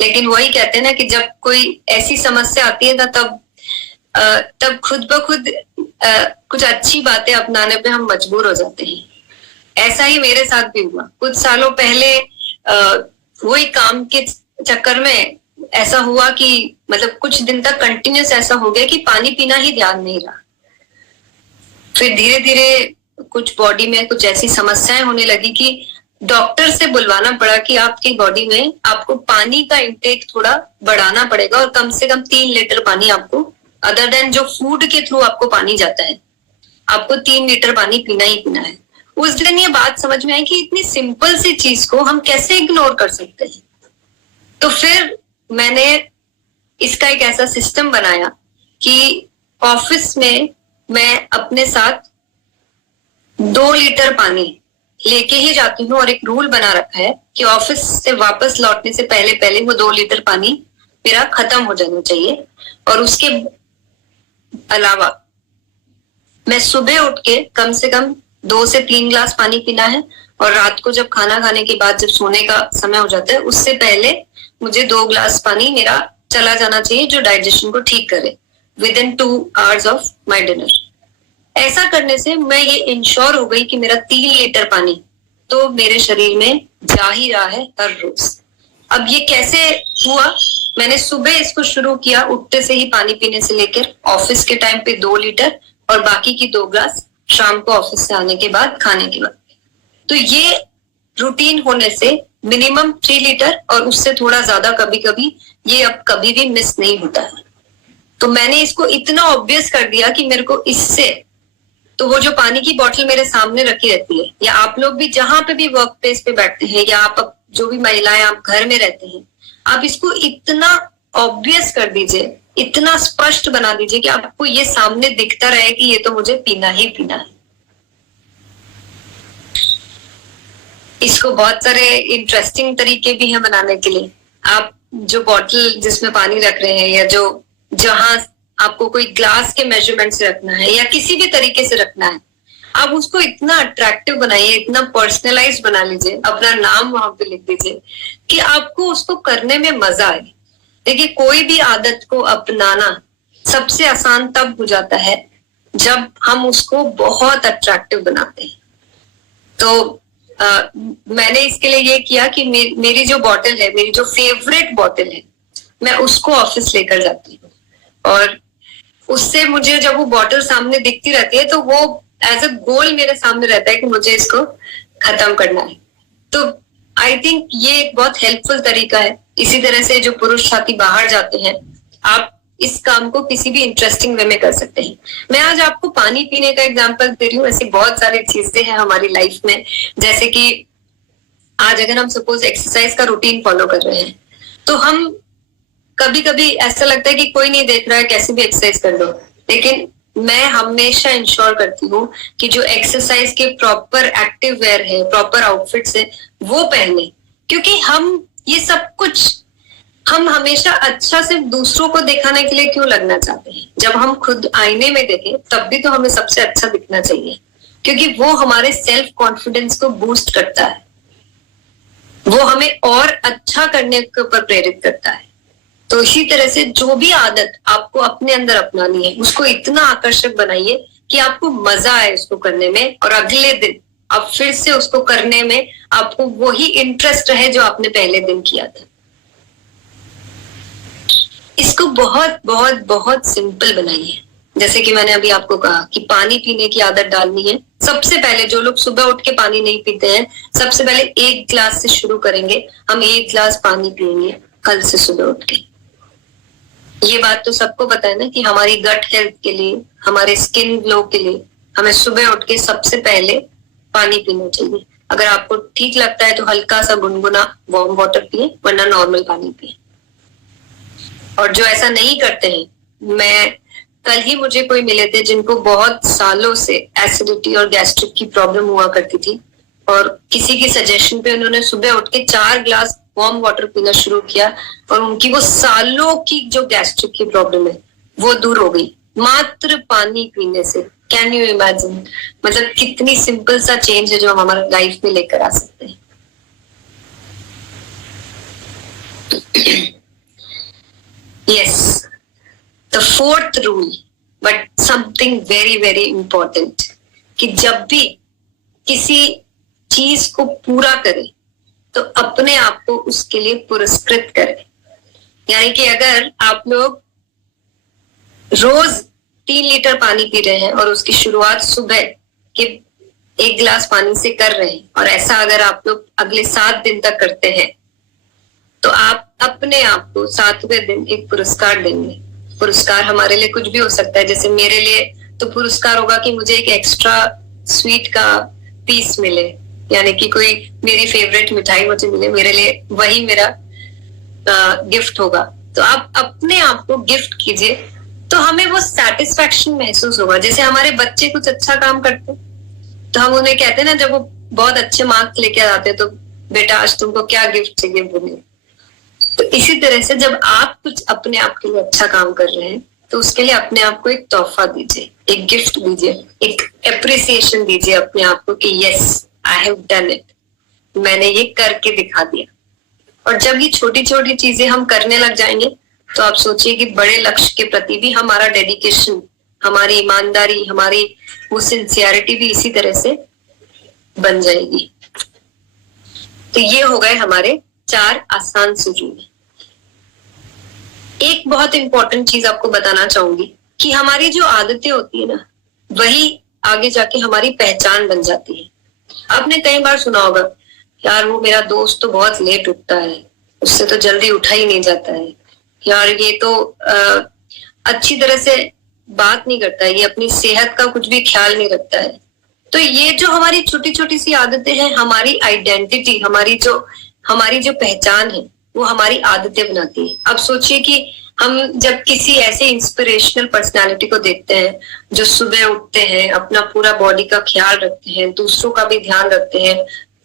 लेकिन वही कहते हैं ना कि जब कोई ऐसी समस्या आती है ना तब खुद ब खुद कुछ अच्छी बातें अपनाने पे हम मजबूर हो जाते हैं। ऐसा ही मेरे साथ भी हुआ। कुछ सालों पहले वही काम के चक्कर में ऐसा हुआ कि मतलब कुछ दिन तक कंटिन्यूस ऐसा हो गया कि पानी पीना ही ध्यान नहीं रहा। फिर धीरे धीरे कुछ बॉडी में कुछ ऐसी समस्याएं होने लगी कि डॉक्टर से बुलवाना पड़ा कि आपकी बॉडी में आपको पानी का इंटेक थोड़ा बढ़ाना पड़ेगा और कम से कम 3 लीटर पानी आपको, अदर देन जो फूड के थ्रू आपको पानी जाता है, आपको 3 लीटर पानी पीना ही पीना है। उस दिन ये बात समझ में आई कि इतनी सिंपल सी चीज को हम कैसे इग्नोर कर सकते हैं। तो फिर मैंने इसका एक ऐसा सिस्टम बनाया कि ऑफिस में मैं अपने साथ 2 लीटर पानी लेके ही जाती हूँ और एक रूल बना रखा है कि ऑफिस से वापस लौटने से पहले पहले वो 2 लीटर पानी मेरा खत्म हो जाना चाहिए। और उसके अलावा मैं सुबह उठ के कम से कम 2 से 3 ग्लास पानी पीना है, और रात को जब खाना खाने के बाद जब सोने का समय हो जाता है उससे पहले मुझे 2 ग्लास पानी मेरा चला जाना चाहिए जो डाइजेशन को ठीक करे with in 2 hours of my dinner. ऐसा करने से मैं ये इंश्योर हो गई कि मेरा 3 लीटर पानी तो मेरे शरीर में जा ही रहा है हर रोज। अब ये कैसे हुआ? मैंने सुबह इसको शुरू किया, उठते से ही पानी पीने से लेकर ऑफिस के टाइम पे 2 लीटर और बाकी की 2 ग्लास शाम को ऑफिस से आने के बाद, खाने के बाद। तो ये रूटीन होने से मिनिमम 3 लीटर और उससे थोड़ा ज्यादा कभी कभी ये अब कभी भी मिस नहीं होता है। तो मैंने इसको इतना ऑब्वियस कर दिया कि मेरे को इससे तो वो जो पानी की बोतल मेरे सामने रखी रहती है, या आप लोग भी जहां पे भी वर्क प्लेस पे बैठते हैं, या आप जो भी महिलाएं आप घर में रहते हैं, आप इसको इतना ऑब्वियस कर दीजिए, इतना स्पष्ट बना दीजिए कि आपको ये सामने दिखता रहे कि ये तो मुझे पीना ही पीना है। इसको बहुत सारे इंटरेस्टिंग तरीके भी हैं बनाने के लिए। आप जो बॉटल जिसमें पानी रख रहे हैं, या जो जहां आपको कोई ग्लास के मेजरमेंट से रखना है या किसी भी तरीके से रखना है, आप उसको इतना अट्रैक्टिव बनाइए, इतना पर्सनलाइज बना लीजिए, अपना नाम वहां पे लिख दीजिए कि आपको उसको करने में मजा आए। देखिए, कोई भी आदत को अपनाना सबसे आसान तब हो जाता है जब हम उसको बहुत अट्रैक्टिव बनाते हैं। तो मैंने इसके लिए ये किया कि मेरी जो बॉटल है, मेरी जो फेवरेट बॉटल है, मैं उसको ऑफिस लेकर जाती हूँ, और उससे मुझे जब वो बॉटल सामने दिखती रहती है तो वो एज अ गोल मेरे सामने रहता है कि मुझे इसको खत्म करना है। तो आई थिंक ये एक बहुत हेल्पफुल तरीका है। इसी तरह से जो पुरुष साथी बाहर जाते हैं, आप इस काम को किसी भी इंटरेस्टिंग वे में कर सकते हैं। मैं आज आपको पानी पीने का एग्जांपल दे रही हूँ। ऐसी बहुत सारी चीजें हैं हमारी लाइफ में, जैसे कि आज अगर हम सपोज एक्सरसाइज का रूटीन फॉलो कर रहे हैं, तो हम कभी कभी ऐसा लगता है कि कोई नहीं देख रहा है, कैसे भी एक्सरसाइज कर लो, लेकिन मैं हमेशा इंश्योर करती हूँ कि जो एक्सरसाइज के प्रॉपर एक्टिव वेयर है, प्रॉपर आउटफिट्स है, वो पहने। क्योंकि हम ये सब कुछ हम हमेशा अच्छा सिर्फ दूसरों को दिखाने के लिए क्यों लगना चाहते हैं? जब हम खुद आईने में देखें तब भी तो हमें सबसे अच्छा दिखना चाहिए, क्योंकि वो हमारे सेल्फ कॉन्फिडेंस को बूस्ट करता है, वो हमें और अच्छा करने के ऊपर प्रेरित करता है। तो इसी तरह से जो भी आदत आपको अपने अंदर अपनानी है, उसको इतना आकर्षक बनाइए कि आपको मजा आए उसको करने में, और अगले दिन आप फिर से उसको करने में आपको वही इंटरेस्ट रहे जो आपने पहले दिन किया था। इसको बहुत बहुत बहुत सिंपल बनाइए। जैसे कि मैंने अभी आपको कहा कि पानी पीने की आदत डालनी है। सबसे पहले जो लोग सुबह उठ के पानी नहीं पीते हैं, सबसे पहले 1 गिलास से शुरू करेंगे। हम 1 गिलास पानी पिएंगे कल से सुबह उठ के। ये बात तो सबको पता है ना कि हमारी गट हेल्थ के लिए, हमारे स्किन ग्लो के लिए हमें सुबह उठ के सबसे पहले पानी पीना चाहिए। अगर आपको ठीक लगता है तो हल्का सा गुनगुना वार्म वाटर पिए, वरना नॉर्मल पानी पिए। और जो ऐसा नहीं करते हैं, मैं कल ही मुझे कोई मिले थे जिनको बहुत सालों से एसिडिटी और गैस्ट्रिक की प्रॉब्लम हुआ करती थी, और किसी की सजेशन पे उन्होंने सुबह उठ के 4 गिलास वार्म वाटर पीना शुरू किया, और उनकी वो सालों की जो गैस्ट्रिक की प्रॉब्लम है वो दूर हो गई मात्र पानी पीने से। Can you imagine? मतलब कितनी सिंपल सा चेंज है जो हम हमारे लाइफ में लेकर आ सकते हैं। Yes, the 4th rule, but something very very important, कि जब भी किसी चीज को पूरा करें तो अपने आप को उसके लिए पुरस्कृत करें। यानी कि अगर आप लोग रोज 3 लीटर पानी पी रहे हैं और उसकी शुरुआत सुबह के 1 गिलास पानी से कर रहे हैं, और ऐसा अगर आप लोग अगले 7 दिन तक करते हैं, तो आप अपने आप को 7वें दिन एक पुरस्कार देंगे। पुरस्कार हमारे लिए कुछ भी हो सकता है। जैसे मेरे लिए तो पुरस्कार होगा कि मुझे एक एक्स्ट्रा स्वीट का पीस मिले, यानी कि कोई मेरी फेवरेट मिठाई मुझे मिले, मेरे लिए वही मेरा गिफ्ट होगा। तो आप अपने आप को गिफ्ट कीजिए, तो हमें वो सेटिस्फैक्शन महसूस होगा। जैसे हमारे बच्चे कुछ अच्छा काम करते हैं तो हम उन्हें कहते हैं ना, जब वो बहुत अच्छे मार्क्स लेके आते हैं तो बेटा आज तुमको क्या गिफ्ट चाहिए बोलिए। तो इसी तरह से जब आप कुछ अपने आप के लिए अच्छा काम कर रहे हैं तो उसके लिए अपने आप को एक तोहफा दीजिए, एक गिफ्ट दीजिए, एक एप्रिसिएशन दीजिए अपने आप को कि yes I have done it, मैंने ये करके दिखा दिया। और जब ये छोटी छोटी चीजें हम करने लग जाएंगे तो आप सोचिए कि बड़े लक्ष्य के प्रति भी हमारा डेडिकेशन, हमारी ईमानदारी, हमारी वो सिंसियरिटी भी इसी तरह से बन जाएगी। तो ये हो गए हमारे 4 आसान सुझाव। एक बहुत इंपॉर्टेंट चीज आपको बताना चाहूंगी कि हमारी जो आदतें होती है ना, वही आगे जाके हमारी पहचान बन जाती है। आपने कई बार सुना होगा, यार वो मेरा दोस्त तो बहुत लेट उठता है, उससे तो जल्दी उठा ही नहीं जाता है, यार ये तो अच्छी तरह से बात नहीं करता है, ये अपनी सेहत का कुछ भी ख्याल नहीं रखता है। तो ये जो हमारी छोटी छोटी सी आदतें हैं, हमारी आइडेंटिटी, हमारी जो पहचान है, वो हमारी आदतें बनाती है। अब सोचिए कि हम जब किसी ऐसे इंस्पिरेशनल पर्सनालिटी को देखते हैं जो सुबह उठते हैं, अपना पूरा बॉडी का ख्याल रखते हैं, दूसरों का भी ध्यान रखते हैं,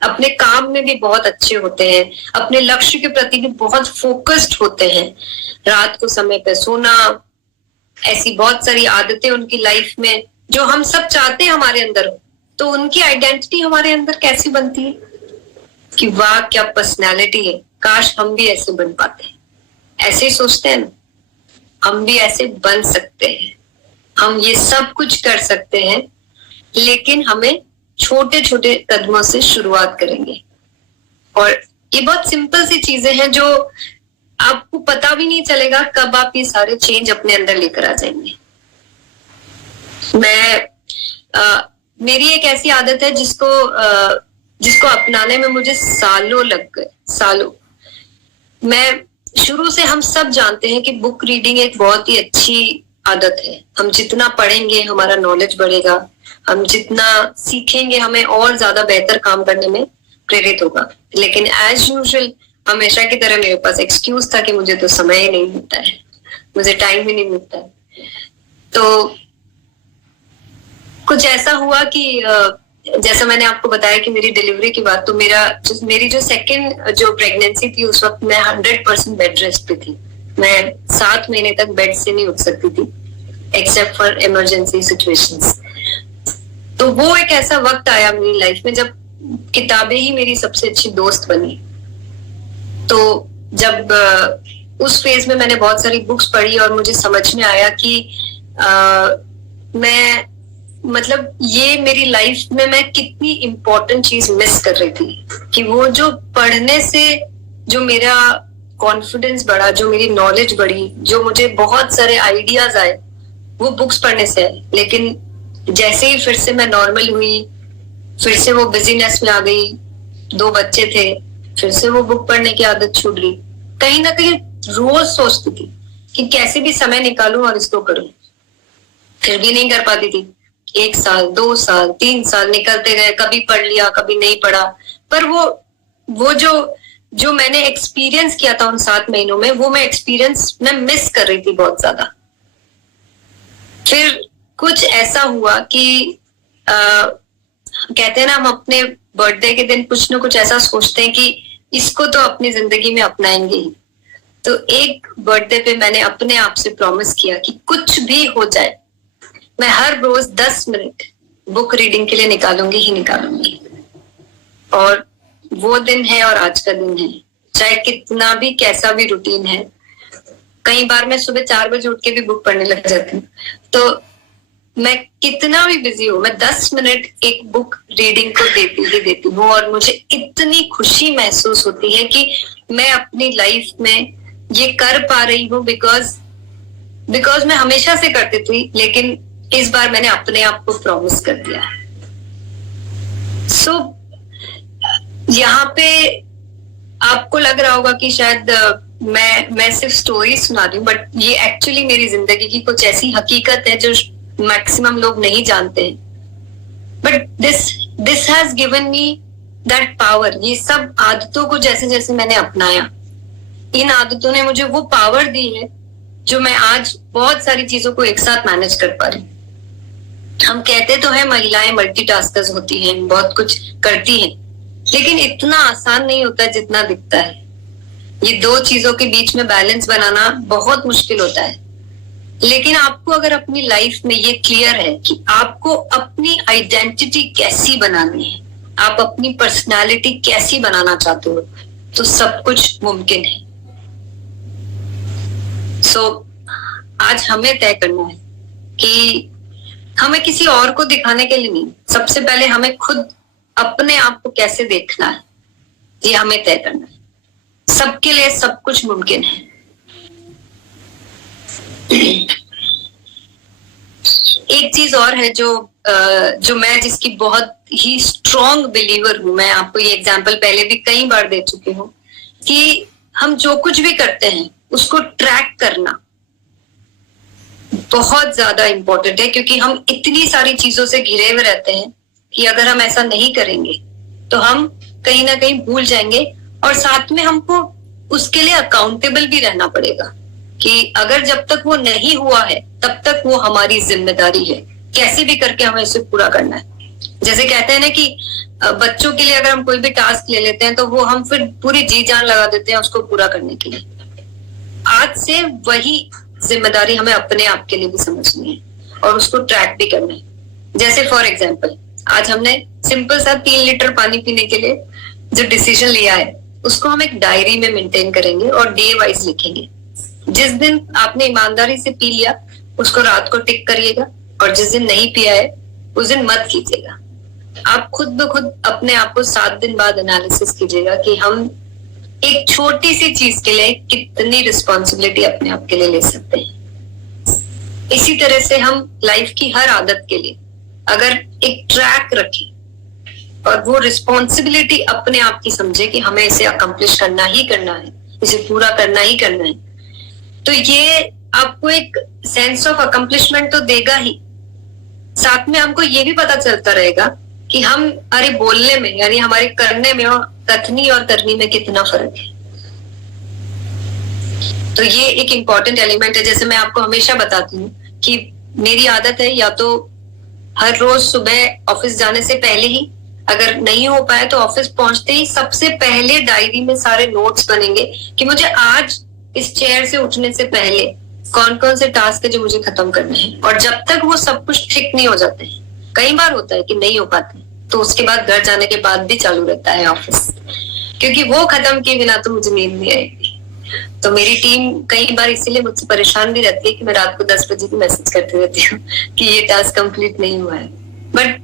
अपने काम में भी बहुत अच्छे होते हैं, अपने लक्ष्य के प्रति भी बहुत फोकस्ड होते हैं, रात को समय पे सोना, ऐसी बहुत सारी आदतें उनकी लाइफ में जो हम सब चाहते हैं हमारे अंदर हो, तो उनकी आइडेंटिटी हमारे अंदर कैसी बनती है कि वाह क्या पर्सनैलिटी है, काश हम भी ऐसे बन पाते हैं। ऐसे ही सोचते हैं ना, हम भी ऐसे बन सकते हैं, हम ये सब कुछ कर सकते हैं, लेकिन हमें छोटे छोटे कदमों से शुरुआत करेंगे। और ये बहुत सिंपल सी चीजें हैं जो आपको पता भी नहीं चलेगा कब आप ये सारे चेंज अपने अंदर लेकर आ जाएंगे। मेरी एक ऐसी आदत है जिसको जिसको अपनाने में मुझे सालों लग गए, सालों। मैं शुरू से, हम सब जानते हैं कि बुक रीडिंग एक बहुत ही अच्छी आदत है। हम जितना पढ़ेंगे हमारा नॉलेज बढ़ेगा, हम जितना सीखेंगे हमें और ज्यादा बेहतर काम करने में प्रेरित होगा। लेकिन एज यूजुअल हमेशा की तरह मेरे पास एक्सक्यूज था कि मुझे तो समय ही नहीं मिलता है, मुझे टाइम ही नहीं मिलता है। तो कुछ ऐसा हुआ कि जैसा मैंने आपको बताया कि मेरी डिलीवरी के बाद तो मेरी जो सेकंड जो प्रेगनेंसी थी उस वक्त मैं 100% बेड रेस्ट पे थी। मैं 7 महीने तक बेड से नहीं उठ सकती थी एक्सेप्ट फॉर इमरजेंसी सिचुएशंस। तो वो एक ऐसा वक्त आया मेरी लाइफ में जब किताबें ही मेरी सबसे अच्छी दोस्त बनी। तो जब उस फेज में मैंने बहुत सारी बुक्स पढ़ी और मुझे समझ में आया कि मैं मतलब ये मेरी लाइफ में मैं कितनी इम्पोर्टेंट चीज मिस कर रही थी, कि वो जो पढ़ने से जो मेरा कॉन्फिडेंस बढ़ा, जो मेरी नॉलेज बढ़ी, जो मुझे बहुत सारे आइडियाज आए, वो बुक्स पढ़ने से आए। लेकिन जैसे ही फिर से मैं नॉर्मल हुई, फिर से वो बिजीनेस में आ गई, 2 बच्चे थे, फिर से वो बुक पढ़ने की आदत छूट गई। कहीं ना कहीं रोज सोचती थी कि कैसे भी समय निकालूं और इसको करूं, फिर भी नहीं कर पाती थी। 1 साल, 2 साल, 3 साल निकलते गए, कभी पढ़ लिया, कभी नहीं पढ़ा। पर वो जो मैंने एक्सपीरियंस किया था उन 7 महीनों में, वो मैं एक्सपीरियंस मैं मिस कर रही थी बहुत ज्यादा। फिर कुछ ऐसा हुआ कि कहते हैं ना, हम अपने बर्थडे के दिन कुछ ना कुछ ऐसा सोचते हैं कि इसको तो अपनी जिंदगी में अपनाएंगे ही। तो एक बर्थडे पे मैंने अपने आप से प्रॉमिस किया कि कुछ भी हो जाए मैं हर रोज 10 मिनट बुक रीडिंग के लिए निकालूंगी ही निकालूंगी। और वो दिन है और आज का दिन है, चाहे कितना भी कैसा भी रूटीन है। कई बार मैं सुबह 4 बजे उठ के भी बुक पढ़ने लग जाती हूँ। तो मैं कितना भी बिजी हूँ, मैं 10 मिनट एक बुक रीडिंग को देती हूँ और मुझे इतनी खुशी महसूस होती है कि मैं अपनी लाइफ में ये कर पा रही हूँ। बिकॉज मैं हमेशा से करती थी, लेकिन इस बार मैंने अपने आप को प्रॉमिस कर दिया। सो यहाँ पे आपको लग रहा होगा कि शायद मैं सिर्फ स्टोरी सुना रही हूँ, बट ये एक्चुअली मेरी जिंदगी की कुछ ऐसी हकीकत है जो मैक्सिमम लोग नहीं जानते हैं। But this has given me that power. ये सब आदतों को जैसे जैसे मैंने अपनाया, इन आदतों ने मुझे वो पावर दी है जो मैं आज बहुत सारी चीजों को एक साथ मैनेज कर पा रही हूँ। हम कहते तो है महिलाएं मल्टीटास्कर्स होती हैं, बहुत कुछ करती हैं, लेकिन इतना आसान नहीं होता जितना दिखता है। ये 2 चीजों के बीच में बैलेंस बनाना बहुत मुश्किल होता है। लेकिन आपको अगर अपनी लाइफ में ये क्लियर है कि आपको अपनी आइडेंटिटी कैसी बनानी है, आप अपनी पर्सनालिटी कैसी बनाना चाहते हो, तो सब कुछ मुमकिन है। सो आज हमें तय करना है कि हमें किसी और को दिखाने के लिए नहीं, सबसे पहले हमें खुद अपने आप को कैसे देखना है, ये हमें तय करना है। सबके लिए सब कुछ मुमकिन है। एक चीज और है जो मैं जिसकी बहुत ही स्ट्रॉन्ग बिलीवर हूं, मैं आपको ये एग्जांपल पहले भी कई बार दे चुकी हूँ, कि हम जो कुछ भी करते हैं उसको ट्रैक करना बहुत ज्यादा इंपॉर्टेंट है। क्योंकि हम इतनी सारी चीजों से घिरे हुए रहते हैं कि अगर हम ऐसा नहीं करेंगे तो हम कहीं ना कहीं भूल जाएंगे, और साथ में हमको उसके लिए अकाउंटेबल भी रहना पड़ेगा कि अगर जब तक वो नहीं हुआ है तब तक वो हमारी जिम्मेदारी है, कैसे भी करके हमें इसे पूरा करना है। जैसे कहते हैं ना कि बच्चों के लिए अगर हम कोई भी टास्क ले लेते हैं तो वो हम फिर पूरी जी जान लगा देते हैं उसको पूरा करने के लिए। आज से वही जिम्मेदारी हमें अपने आप के लिए भी समझनी है और उसको ट्रैक भी करना है। जैसे फॉर एग्जाम्पल, आज हमने सिंपल सा 3 लीटर पानी पीने के लिए जो डिसीजन लिया है उसको हम एक डायरी में मेंटेन करेंगे और डे वाइज लिखेंगे। जिस दिन आपने ईमानदारी से पी लिया उसको रात को टिक करिएगा, और जिस दिन नहीं पिया है उस दिन मत कीजिएगा। आप खुद ब खुद अपने आप को 7 दिन बाद एनालिसिस कीजिएगा कि हम एक छोटी सी चीज के लिए कितनी रिस्पॉन्सिबिलिटी अपने आप के लिए ले सकते हैं। इसी तरह से हम लाइफ की हर आदत के लिए अगर एक ट्रैक रखें और वो रिस्पॉन्सिबिलिटी अपने आप की समझे कि हमें इसे अकम्प्लिश करना ही करना है, इसे पूरा करना ही करना है, तो ये आपको एक सेंस ऑफ अकम्प्लिशमेंट तो देगा ही, साथ में हमको ये भी पता चलता रहेगा कि हम अरे बोलने में यानी हमारे करने में और कथनी और करनी में कितना फर्क है। तो ये एक इम्पॉर्टेंट एलिमेंट है। जैसे मैं आपको हमेशा बताती हूँ कि मेरी आदत है या तो हर रोज सुबह ऑफिस जाने से पहले ही, अगर नहीं हो पाए तो ऑफिस पहुंचते ही सबसे पहले डायरी में सारे नोट्स बनेंगे कि मुझे आज इस चेयर से उठने से पहले कौन कौन से टास्क है जो मुझे खत्म करने हैं। और जब तक वो सब कुछ ठीक नहीं हो जाते हैं, कई बार होता है कि नहीं हो पाते, तो उसके बाद घर जाने के बाद भी चालू रहता है ऑफिस, क्योंकि वो खत्म किए बिना तो मुझे नींद नहीं आएगी। तो मेरी टीम कई बार इसीलिए मुझसे परेशान भी रहती है कि मैं रात को 10 बजे भी मैसेज करती रहती हूँ कि ये टास्क कंप्लीट नहीं हुआ है। बट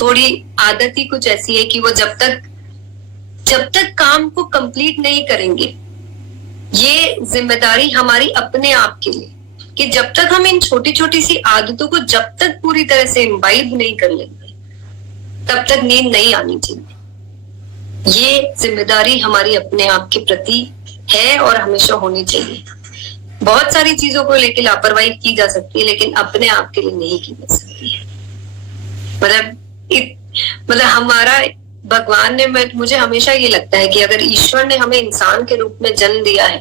थोड़ी आदत ही कुछ ऐसी है कि वो जब तक काम को कंप्लीट नहीं करेंगे, ये जिम्मेदारी हमारी अपने आप के लिए, कि जब तक हम इन छोटी छोटी सी आदतों को जब तक पूरी तरह से इम्बाइब नहीं कर लेंगे, तब तक नींद नहीं आनी चाहिए। ये जिम्मेदारी हमारी अपने आप के प्रति है और हमेशा होनी चाहिए। बहुत सारी चीजों को लेकर लापरवाही की जा सकती है, लेकिन अपने आप के लिए नहीं की जा सकती है। मतलब हमारा भगवान ने, मुझे हमेशा ये लगता है कि अगर ईश्वर ने हमें इंसान के रूप में जन्म दिया है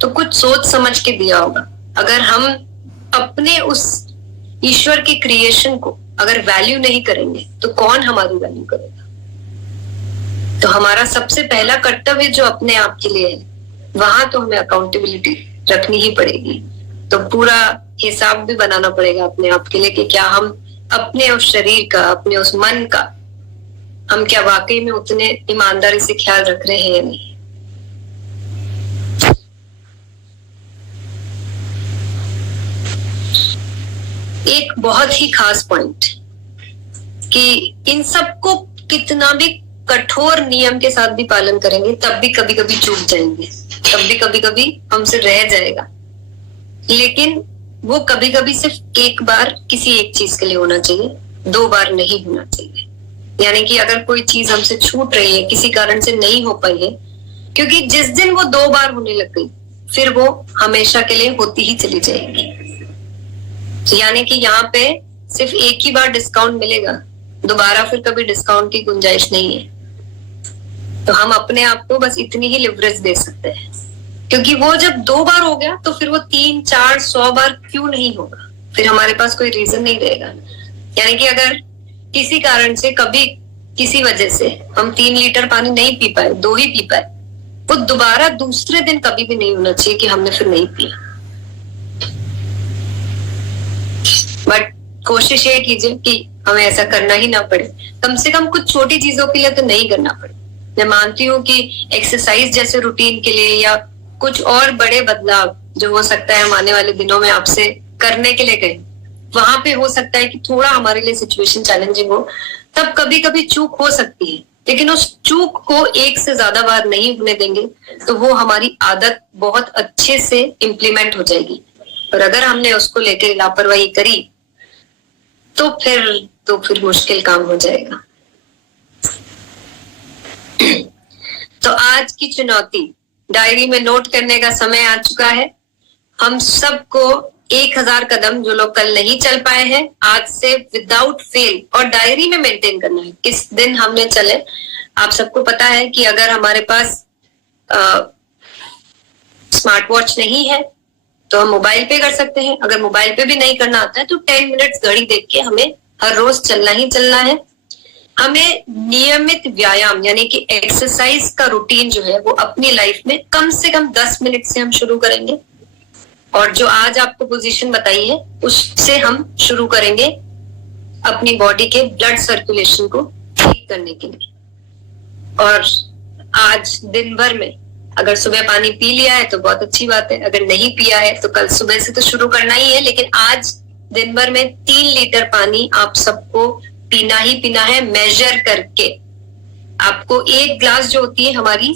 तो कुछ सोच समझ के दिया होगा। अगर हम अपने उस ईश्वर के क्रिएशन को अगर वैल्यू नहीं करेंगे तो कौन हमारी वैल्यू करेगा। तो हमारा सबसे पहला कर्तव्य जो अपने आप के लिए है, वहां तो हमें अकाउंटेबिलिटी रखनी ही पड़ेगी। तो पूरा हिसाब भी बनाना पड़ेगा अपने आप के लिए कि क्या हम अपने उस शरीर का, अपने उस मन का, हम क्या वाकई में उतने ईमानदारी से ख्याल रख रहे हैं या नहीं। एक बहुत ही खास पॉइंट कि इन सबको कितना भी कठोर नियम के साथ भी पालन करेंगे तब भी कभी कभी चूक जाएंगे, तब भी कभी कभी हमसे रह जाएगा। लेकिन वो कभी कभी सिर्फ एक बार किसी एक चीज के लिए होना चाहिए, 2 बार नहीं होना चाहिए। यानी कि अगर कोई चीज हमसे छूट रही है, किसी कारण से नहीं हो पाई है, क्योंकि जिस दिन वो 2 बार होने लग गई फिर वो हमेशा के लिए होती ही चली जाएगी। यानी कि यहाँ पे सिर्फ एक ही बार डिस्काउंट मिलेगा, दोबारा फिर कभी डिस्काउंट की गुंजाइश नहीं है। तो हम अपने आप को बस इतनी ही लिवरेज दे सकते हैं, क्योंकि वो जब 2 बार हो गया तो फिर वो 3, 4, 100 बार क्यों नहीं होगा, फिर हमारे पास कोई रीजन नहीं रहेगा। यानी कि अगर किसी कारण से कभी किसी वजह से हम 3 लीटर पानी नहीं पी पाए, 2 ही पी पाए, वो दोबारा दूसरे दिन कभी भी नहीं होना चाहिए कि हमने फिर नहीं पिया। बट कोशिश ये कीजिए कि हमें ऐसा करना ही ना पड़े, कम से कम कुछ छोटी चीजों के लिए तो नहीं करना पड़े। मैं मानती हूँ कि एक्सरसाइज जैसे रूटीन के लिए या कुछ और बड़े बदलाव जो हो सकता है हम आने वाले दिनों में आपसे करने के लिए कहें, वहां पे हो सकता है कि थोड़ा हमारे लिए सिचुएशन चैलेंजिंग हो, तब कभी कभी चूक हो सकती है। लेकिन उस चूक को 1 से ज्यादा बार नहीं होने देंगे तो वो हमारी आदत बहुत अच्छे से इम्प्लीमेंट हो जाएगी। और अगर हमने उसको लेकर लापरवाही करी तो फिर मुश्किल काम हो जाएगा। तो आज की चुनौती, डायरी में नोट करने का समय आ चुका है। हम सबको 1000 कदम जो लोग कल नहीं चल पाए हैं, आज से विदाउट फेल और डायरी में मेंटेन करना है किस दिन हमने चले। आप सबको पता है कि अगर हमारे पास स्मार्ट वॉच नहीं है तो हम मोबाइल पे कर सकते हैं। अगर मोबाइल पे भी नहीं करना आता है तो 10 मिनट्स घड़ी देख के हमें हर रोज चलना ही चलना है। हमें नियमित व्यायाम यानी कि एक्सरसाइज का रूटीन जो है वो अपनी लाइफ में कम से कम 10 मिनट से हम शुरू करेंगे। और जो आज आपको पोजीशन बताई है उससे हम शुरू करेंगे अपनी बॉडी के ब्लड सर्कुलेशन को ठीक करने के लिए। और आज दिन भर में अगर सुबह पानी पी लिया है तो बहुत अच्छी बात है, अगर नहीं पिया है तो कल सुबह से तो शुरू करना ही है। लेकिन आज दिन भर में 3 लीटर पानी आप सबको पीना ही पीना है, मेजर करके। आपको एक ग्लास जो होती है हमारी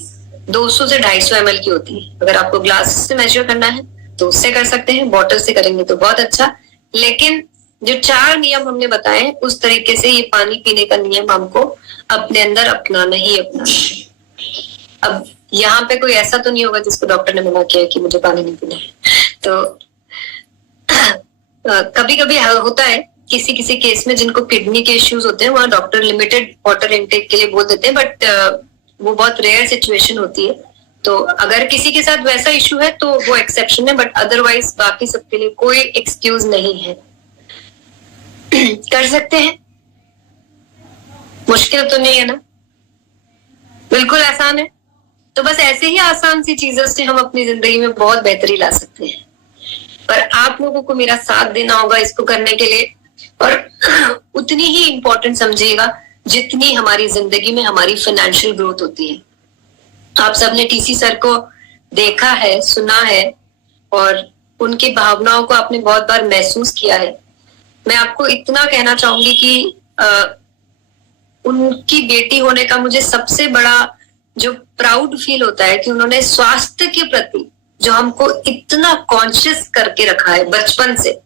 200 से 250 ml की होती है। अगर आपको ग्लास से मेजर करना है तो उससे कर सकते हैं, बॉटल से करेंगे तो बहुत अच्छा। लेकिन जो 4 नियम हमने बताए उस तरीके से ये पानी पीने का नियम हमको अपने अंदर अपनाना ही अपनाना है। अब यहाँ पे कोई ऐसा तो नहीं होगा जिसको डॉक्टर ने मना किया कि मुझे पानी नहीं पीना है। तो कभी कभी होता है किसी किसी केस में जिनको किडनी के इश्यूज होते हैं, वहाँ डॉक्टर लिमिटेड वाटर इनटेक के लिए बोल देते हैं, बट वो बहुत रेयर सिचुएशन होती है। तो अगर किसी के साथ वैसा इशू है तो वो एक्सेप्शन है, बट अदरवाइज बाकी सबके लिए कोई एक्सक्यूज नहीं है। कर सकते हैं, मुश्किल तो नहीं है ना, बिल्कुल आसान है। तो बस ऐसे ही आसान सी चीजों से हम अपनी जिंदगी में बहुत बेहतरी ला सकते हैं, पर आप लोगों को मेरा साथ देना होगा इसको करने के लिए, और उतनी ही इम्पोर्टेंट समझिएगा जितनी हमारी जिंदगी में हमारी फाइनेंशियल ग्रोथ होती है। आप सबने टीसी सर को देखा है, सुना है, और उनकी भावनाओं को आपने बहुत बार महसूस किया है। मैं आपको इतना कहना चाहूंगी कि उनकी बेटी होने का मुझे सबसे बड़ा जो प्राउड फील होता है कि उन्होंने स्वास्थ्य के प्रति जो हमको इतना कॉन्शियस करके रखा है बचपन से,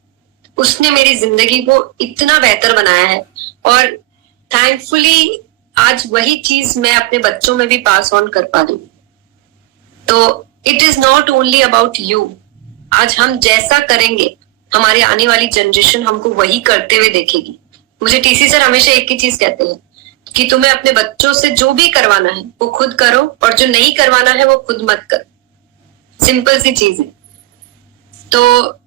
उसने मेरी जिंदगी को इतना बेहतर बनाया है। और थैंकफुली आज वही चीज मैं अपने बच्चों में भी पास ऑन कर पा रही हूँ। तो it is not only about you. आज हम जैसा करेंगे हमारी आने वाली जनरेशन हमको वही करते हुए देखेगी। मुझे टीसी सर हमेशा एक ही चीज कहते हैं कि तुम्हें अपने बच्चों से जो भी करवाना है वो खुद करो, और जो नहीं करवाना है वो खुद मत करो। सिंपल सी चीज है। तो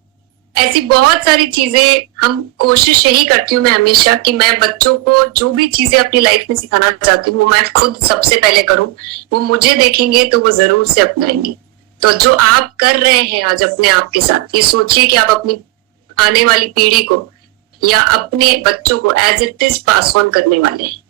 ऐसी बहुत सारी चीजें हम कोशिश यही करती हूँ मैं हमेशा कि मैं बच्चों को जो भी चीजें अपनी लाइफ में सिखाना चाहती हूँ वो मैं खुद सबसे पहले करूँ। वो मुझे देखेंगे तो वो जरूर से अपनाएंगे। तो जो आप कर रहे हैं आज अपने आप के साथ, ये सोचिए कि आप अपनी आने वाली पीढ़ी को या अपने बच्चों को as it is pass on करने वाले हैं।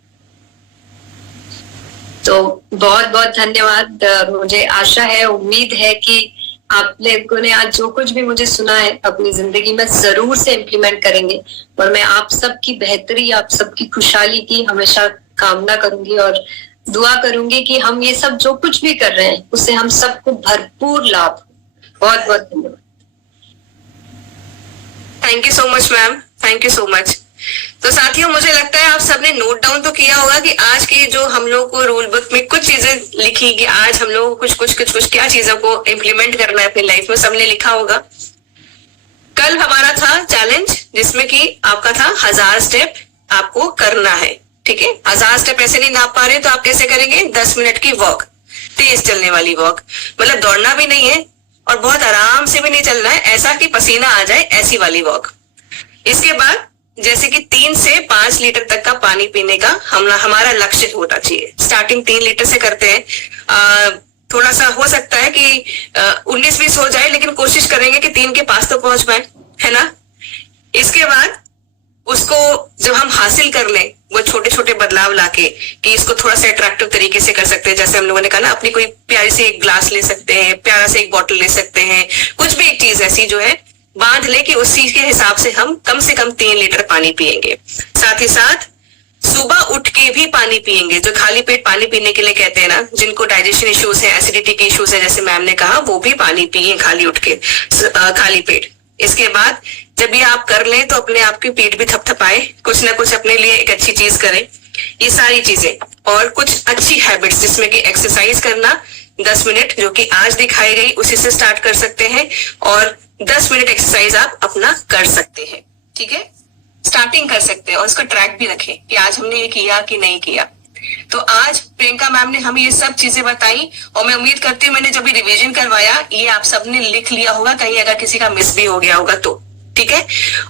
तो बहुत बहुत धन्यवाद। मुझे आशा है, उम्मीद है कि आप लोगों ने आज जो कुछ भी मुझे सुना है अपनी जिंदगी में जरूर से इम्प्लीमेंट करेंगे। और मैं आप सबकी बेहतरी, आप सबकी खुशहाली की हमेशा कामना करूंगी और दुआ करूंगी कि हम ये सब जो कुछ भी कर रहे हैं उससे हम सबको भरपूर लाभ। बहुत बहुत धन्यवाद। Thank you so much ma'am, thank you so much. तो साथियों, मुझे लगता है आप सबने नोट डाउन तो किया होगा कि आज के जो हम लोग को रूल बुक में कुछ चीजें लिखी कि आज हम लोग को कुछ क्या चीजों को इम्प्लीमेंट करना है अपनी लाइफ में, सबने लिखा होगा। कल हमारा था चैलेंज जिसमें कि आपका था 1000 स्टेप आपको करना है। ठीक है, 1000 स्टेप ऐसे नहीं नाप पा रहे तो आप कैसे करेंगे? 10 मिनट की वॉक, तेज चलने वाली वॉक, मतलब दौड़ना भी नहीं है और बहुत आराम से भी नहीं चलना है, ऐसा कि पसीना आ जाए, ऐसी वाली वॉक। इसके बाद जैसे कि 3 से 5 लीटर तक का पानी पीने का हमारा लक्ष्य होना चाहिए। स्टार्टिंग 3 लीटर से करते हैं। थोड़ा सा हो सकता है कि 19-20 हो जाए, लेकिन कोशिश करेंगे कि 3 के पास तो पहुंच पाए, है ना। इसके बाद उसको जब हम हासिल कर लें, वो छोटे छोटे बदलाव लाके कि इसको थोड़ा सा अट्रैक्टिव तरीके से कर सकते हैं। जैसे हम लोगों ने कहा ना, अपनी कोई प्यारी से एक ग्लास ले सकते हैं, प्यारा से एक बॉटल ले सकते हैं, कुछ भी एक चीज ऐसी जो है बांध ले कि उस चीज के हिसाब से हम कम से कम 3 लीटर पानी पिएंगे। साथ ही साथ सुबह उठ के भी पानी पिएंगे। जो खाली पेट पानी पीने के लिए कहते हैं ना, जिनको डाइजेशन इश्यूज है, एसिडिटी के इश्यूज है, जैसे मैम ने कहा, वो भी पानी पिए खाली उठ के, खाली पेट। इसके बाद जब ये आप कर लें तो अपने आप की पेट भी थपथपाए, कुछ ना कुछ अपने लिए एक अच्छी चीज करें। ये सारी चीजें और कुछ अच्छी हैबिट्स जिसमें कि एक्सरसाइज करना 10 मिनट, जो कि आज दिखाई गई, उसी से स्टार्ट कर सकते हैं। और 10 मिनट एक्सरसाइज आप अपना कर सकते हैं। ठीक है, स्टार्टिंग कर सकते हैं और उसका ट्रैक भी रखें कि आज हमने ये किया कि नहीं किया। तो आज प्रियंका मैम ने हमें ये सब चीजें बताई और मैं उम्मीद करती हूँ मैंने जब भी रिवीजन करवाया ये आप सबने लिख लिया होगा, कहीं अगर किसी का मिस भी हो गया होगा तो। ठीक है,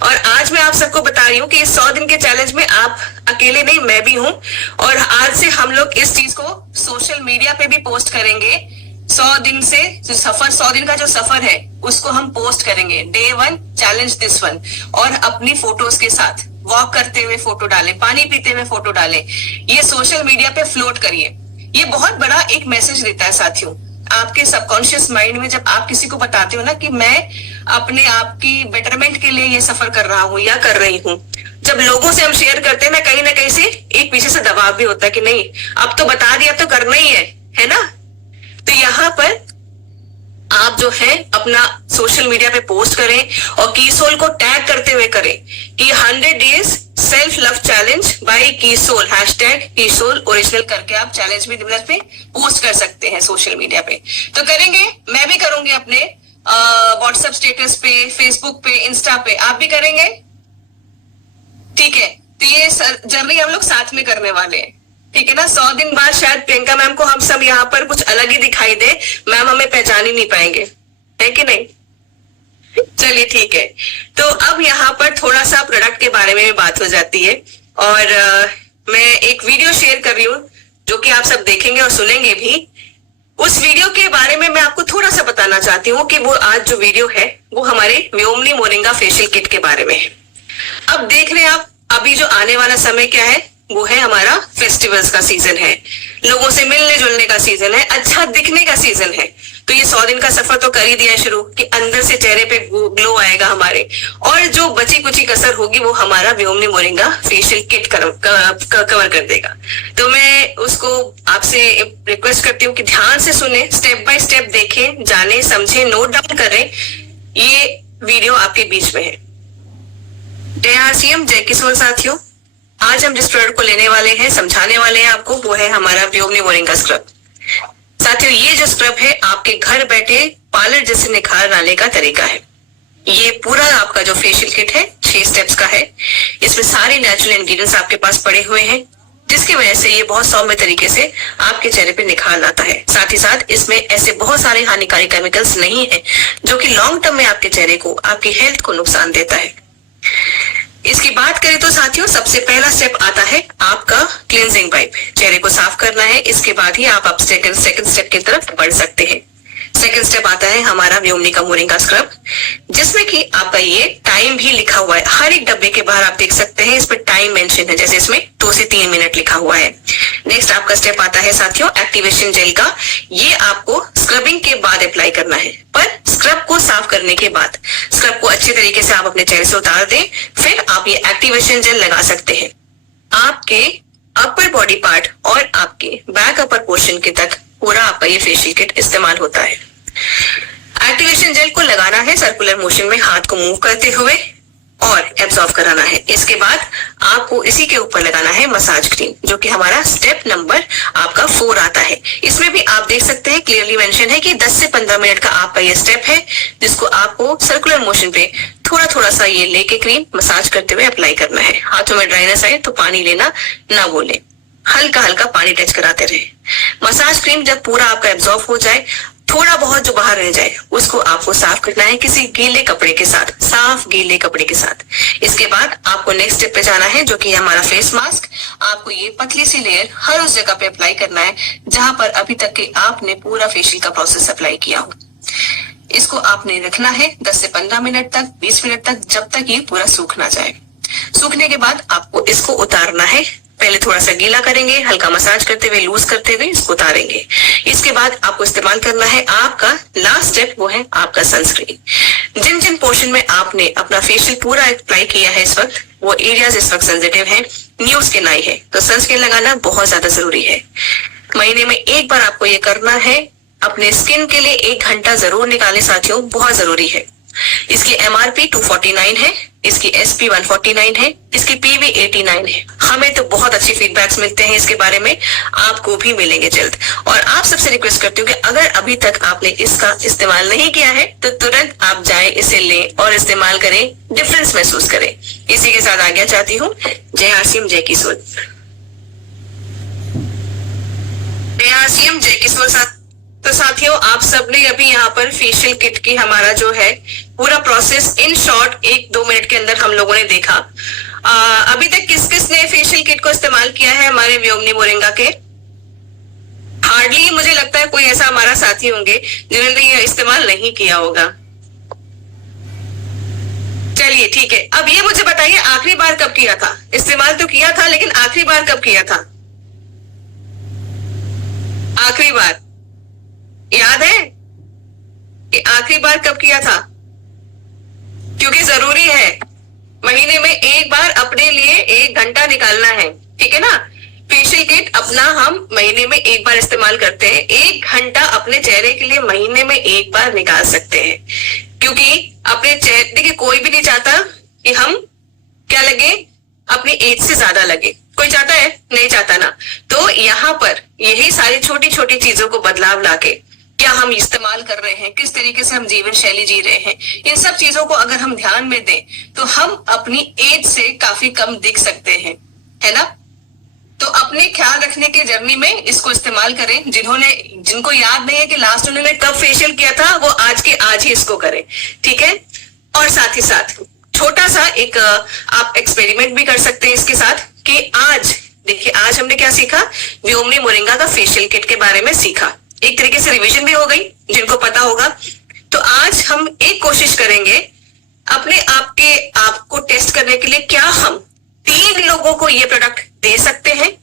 और आज मैं आप सबको बता रही हूँ कि 100 दिन के चैलेंज में आप अकेले नहीं, मैं भी हूँ। और आज से हम लोग इस चीज को सोशल मीडिया पे भी पोस्ट करेंगे। 100 दिन से जो सफर, 100 दिन का जो सफर है उसको हम पोस्ट करेंगे। Day 1 चैलेंज दिस वन, और अपनी फोटोज के साथ वॉक करते हुए फोटो डालें, पानी पीते हुए फोटो डालें, ये सोशल मीडिया पे फ्लोट करिए। ये बहुत बड़ा एक मैसेज देता है साथियों, आपके सबकॉन्शियस माइंड में। जब आप किसी को बताते हो ना कि मैं अपने आप की बेटरमेंट के लिए ये सफर कर रहा हूँ या कर रही हूँ, जब लोगों से हम शेयर करते हैं ना, कहीं से एक पीछे से दबाव भी होता है कि नहीं अब तो बता दिया तो करना ही है ना। तो यहाँ पर आप जो है अपना सोशल मीडिया पे पोस्ट करें और कीसोल को टैग करते हुए करें कि 100 days self love challenge by कीसोल, #कीसोल ओरिजिनल करके आप चैलेंज भी इधर पे पोस्ट कर सकते हैं सोशल मीडिया पे। तो करेंगे, मैं भी करूंगी अपने व्हाट्सएप स्टेटस पे, फेसबुक पे, इंस्टा पे, आप भी करेंगे, ठीक है। तो ये जर्नी हम लोग साथ में करने वाले हैं, ठीक है ना। 100 दिन बाद शायद प्रियंका मैम को हम सब यहाँ पर कुछ अलग ही दिखाई दे, मैम हमें पहचान ही नहीं पाएंगे, है कि नहीं। चलिए ठीक है, तो अब यहाँ पर थोड़ा सा प्रोडक्ट के बारे में बात हो जाती है और मैं एक वीडियो शेयर कर रही हूँ जो कि आप सब देखेंगे और सुनेंगे भी। उस वीडियो के बारे में मैं आपको थोड़ा सा बताना चाहती हूँ कि वो आज जो वीडियो है वो हमारे व्योमनी मोरिंगा फेशियल किट के बारे में है। अब देख रहे हैं आप, अभी जो आने वाला समय क्या है, वो है हमारा फेस्टिवल्स का सीजन है, लोगों से मिलने जुलने का सीजन है, अच्छा दिखने का सीजन है। तो ये 100 दिन का सफर तो कर ही दिया है शुरू कि अंदर से चेहरे पे ग्लो आएगा हमारे, और जो बची कुची कसर होगी वो हमारा व्योमनी मोरिंगा फेशियल किट कवर कर देगा। तो मैं उसको आपसे रिक्वेस्ट करती हूँ कि ध्यान से सुने, स्टेप बाय स्टेप देखें, जाने समझे, नोट डाउन करें। ये वीडियो आपके बीच में है। जय आरसीएम, जय किशोर साथियों। आज हम जिस प्रोडक्ट को लेने वाले हैं, समझाने वाले हैं आपको, वो है हमारा व्योमनी मोरिंगा स्क्रब। साथियों, ये जो स्क्रब है आपके घर बैठे पार्लर जैसे निखार लाने का तरीका है। ये पूरा आपका जो फेशियल किट है 6 स्टेप्स का है। इसमें सारे नेचुरल इंग्रेडिएंट्स आपके पास पड़े हुए हैं, जिसकी वजह से ये बहुत सौम्य तरीके से आपके चेहरे पे निखार लाता है। साथ ही साथ इसमें ऐसे बहुत सारे हानिकारक केमिकल्स नहीं है जो कि लॉन्ग टर्म में आपके चेहरे को, आपकी हेल्थ को नुकसान देता है। इसकी बात करें तो साथियों, सबसे पहला स्टेप आता है आपका क्लींजिंग वाइप। चेहरे को साफ करना है, इसके बाद ही आप सेकंड स्टेप की तरफ बढ़ सकते हैं। सेकंड स्टेप आता है हमारा व्योमनी का मोरिंगा स्क्रब, जिसमें कि आपका ये टाइम भी लिखा हुआ है। हर एक डब्बे के बाहर आप देख सकते हैं, इस पर टाइम मेंशन है, जैसे इसमें 2 से 3 मिनट लिखा हुआ है। नेक्स्ट आपका स्टेप आता है साथियों एक्टिवेशन जेल का। ये आपको स्क्रबिंग के बाद अप्लाई करना है, पर स्क्रब को साफ करने के बाद। स्क्रब को अच्छे तरीके से आप अपने चेहरे से उतार दें, फिर आप ये एक्टिवेशन जेल लगा सकते हैं। आपके अपर बॉडी पार्ट और आपके बैक अपर पोर्शन के तक पूरा आपका ये फेशियल किट इस्तेमाल होता है। एक्टिवेशन जेल को लगाना है सर्कुलर मोशन में, हाथ को मूव करते हुए, और एब्जॉर्ब कराना है। इसके बाद आपको इसी के ऊपर लगाना है मसाज क्रीम, जो कि हमारा स्टेप नंबर आपका 4 आता है। इसमें भी आप देख सकते हैं क्लियरली मेंशन है कि 10 से 15 मिनट का आपका ये स्टेप है, जिसको आपको सर्कुलर मोशन पे थोड़ा थोड़ा सा ये लेके क्रीम मसाज करते हुए अप्लाई करना है। हाथों में ड्राइनेस आए तो पानी लेना ना भूलें, हल्का हल्का पानी टच कराते रहे। मसाज क्रीम जब पूरा आपका एब्जॉर्ब हो जाए, थोड़ा बहुत जो बाहर रह जाए उसको आपको साफ करना है किसी गीले कपड़े के साथ, साफ गीले कपड़े के साथ। इसके बाद आपको नेक्स्ट स्टेप पे जाना है, जो कि हमारा फेस मास्क। आपको ये पतली सी लेयर हर उस जगह पे अप्लाई करना है जहां पर अभी तक के आपने पूरा फेशियल का प्रोसेस अप्लाई किया हो। इसको आपने रखना है 10 से 15 मिनट तक, 20 मिनट तक, जब तक ये पूरा सूख ना जाए। सूखने के बाद आपको इसको उतारना है। पहले थोड़ा सा गीला करेंगे, हल्का मसाज करते हुए, लूज करते हुए इसको उतारेंगे। इसके बाद आपको इस्तेमाल करना है आपका लास्ट स्टेप, वो है आपका सनस्क्रीन। जिन जिन पोर्शन में आपने अपना फेशियल पूरा अप्लाई किया है इस वक्त, वो एरियाज इस वक्त सेंसिटिव है, न्यू स्किन आई है, तो सनस्क्रीन लगाना बहुत ज्यादा जरूरी है। महीने में एक बार आपको ये करना है। अपने स्किन के लिए 1 घंटा जरूर निकालें साथियों, बहुत जरूरी है। इसकी MRP 249 है, इसकी SP 149 है, इसकी PV 89 है। हमें तो बहुत अच्छे फीडबैक्स मिलते हैं इसके बारे में, आपको भी मिलेंगे जल्द। और आप सबसे रिक्वेस्ट करती हूँ कि अगर अभी तक आपने इसका इस्तेमाल नहीं किया है तो तुरंत आप जाएं, इसे लें और इस्तेमाल करें, डिफरेंस महसूस करें। इसी के साथ आज्ञा चाहती हूँ। जय आरसीएम, जय किशोर। जय आरसीएम, जय किशोर। तो साथियों, आप सबने अभी यहाँ पर फेशियल किट की हमारा जो है पूरा प्रोसेस इन शॉर्ट 1-2 मिनट के अंदर हम लोगों ने देखा। अभी तक किस किस ने फेशियल किट को इस्तेमाल किया है हमारे व्योमनी मोरिंगा के? हार्डली मुझे लगता है कोई ऐसा हमारा साथी होंगे जिन्होंने ये इस्तेमाल नहीं किया होगा। चलिए ठीक है, अब ये मुझे बताइए आखिरी बार कब किया था? इस्तेमाल तो किया था, लेकिन आखिरी बार कब किया था? आखिरी बार याद है कि आखिरी बार कब किया था? क्योंकि जरूरी है, महीने में एक बार अपने लिए 1 घंटा निकालना है, ठीक है ना। फेशियल किट अपना हम महीने में एक बार इस्तेमाल करते हैं, 1 घंटा अपने चेहरे के लिए महीने में एक बार निकाल सकते हैं। क्योंकि अपने चेहरे, देखिए कोई भी नहीं चाहता कि हम क्या लगे, अपनी एज से ज्यादा लगे। कोई चाहता है? नहीं चाहता ना। तो यहाँ पर यही सारी छोटी छोटी चीजों को बदलाव लाके क्या हम इस्तेमाल कर रहे हैं, किस तरीके से हम जीवन शैली जी रहे हैं, इन सब चीजों को अगर हम ध्यान में दें तो हम अपनी एज से काफी कम दिख सकते हैं, है ना। तो अपने ख्याल रखने के जर्नी में इसको इस्तेमाल करें। जिनको याद नहीं है कि लास्ट उन्होंने कब फेशियल किया था, वो आज के आज ही इसको करें, ठीक है। और साथ ही साथ छोटा सा एक आप एक्सपेरिमेंट भी कर सकते हैं इसके साथ कि आज देखिए, आज हमने क्या सीखा, व्योमनी मोरिंगा का फेशियल किट के बारे में सीखा। एक तरीके से रिवीजन भी हो गई जिनको पता होगा। तो आज हम एक कोशिश करेंगे अपने आप को टेस्ट करने के लिए, क्या हम 3 लोगों को ये प्रोडक्ट दे सकते हैं।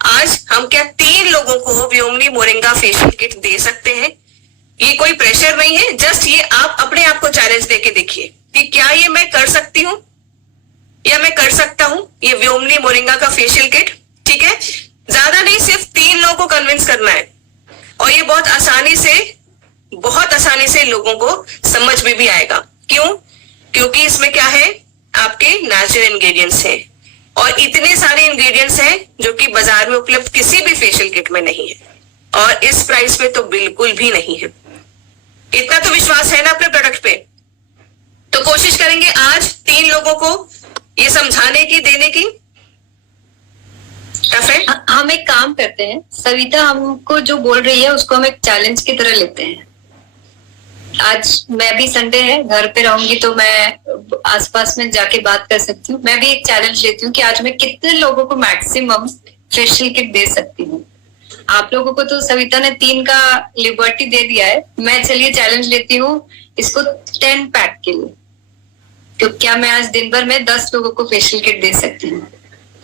आज हम क्या 3 लोगों को व्योमनी मोरिंगा फेशियल किट दे सकते हैं। ये कोई प्रेशर नहीं है, जस्ट ये आप अपने आप को चैलेंज देके देखिए कि क्या ये मैं कर सकती हूँ या मैं कर सकता हूं ये व्योमनी मोरिंगा का फेशियल किट, ठीक है। ज्यादा नहीं, सिर्फ 3 लोगों को कन्विंस करना है और ये बहुत आसानी से लोगों को समझ में भी आएगा। क्यों? क्योंकि इसमें क्या है, आपके नेचुरल इंग्रेडिएंट्स हैं और इतने सारे इंग्रेडिएंट्स हैं जो कि बाजार में उपलब्ध किसी भी फेशियल किट में नहीं है और इस प्राइस में तो बिल्कुल भी नहीं है। इतना तो विश्वास है ना अपने प्रोडक्ट पे। तो कोशिश करेंगे आज 3 लोगों को ये समझाने की, देने की। टफ है। हम एक काम करते हैं, सविता हमको जो बोल रही है उसको हम एक चैलेंज की तरह लेते हैं। आज मैं भी संडे है, घर पे रहूंगी तो मैं आसपास में जाके बात कर सकती हूँ। मैं भी एक चैलेंज लेती हूँ कि आज मैं कितने लोगों को मैक्सिमम फेशियल किट दे सकती हूँ। आप लोगों को तो सविता ने 3 का लिबर्टी दे दिया है, मैं चलिए चैलेंज लेती हूँ इसको 10 पैक के लिए। तो क्या मैं आज दिन भर में 10 लोगों को फेशियल किट दे सकती हूँ?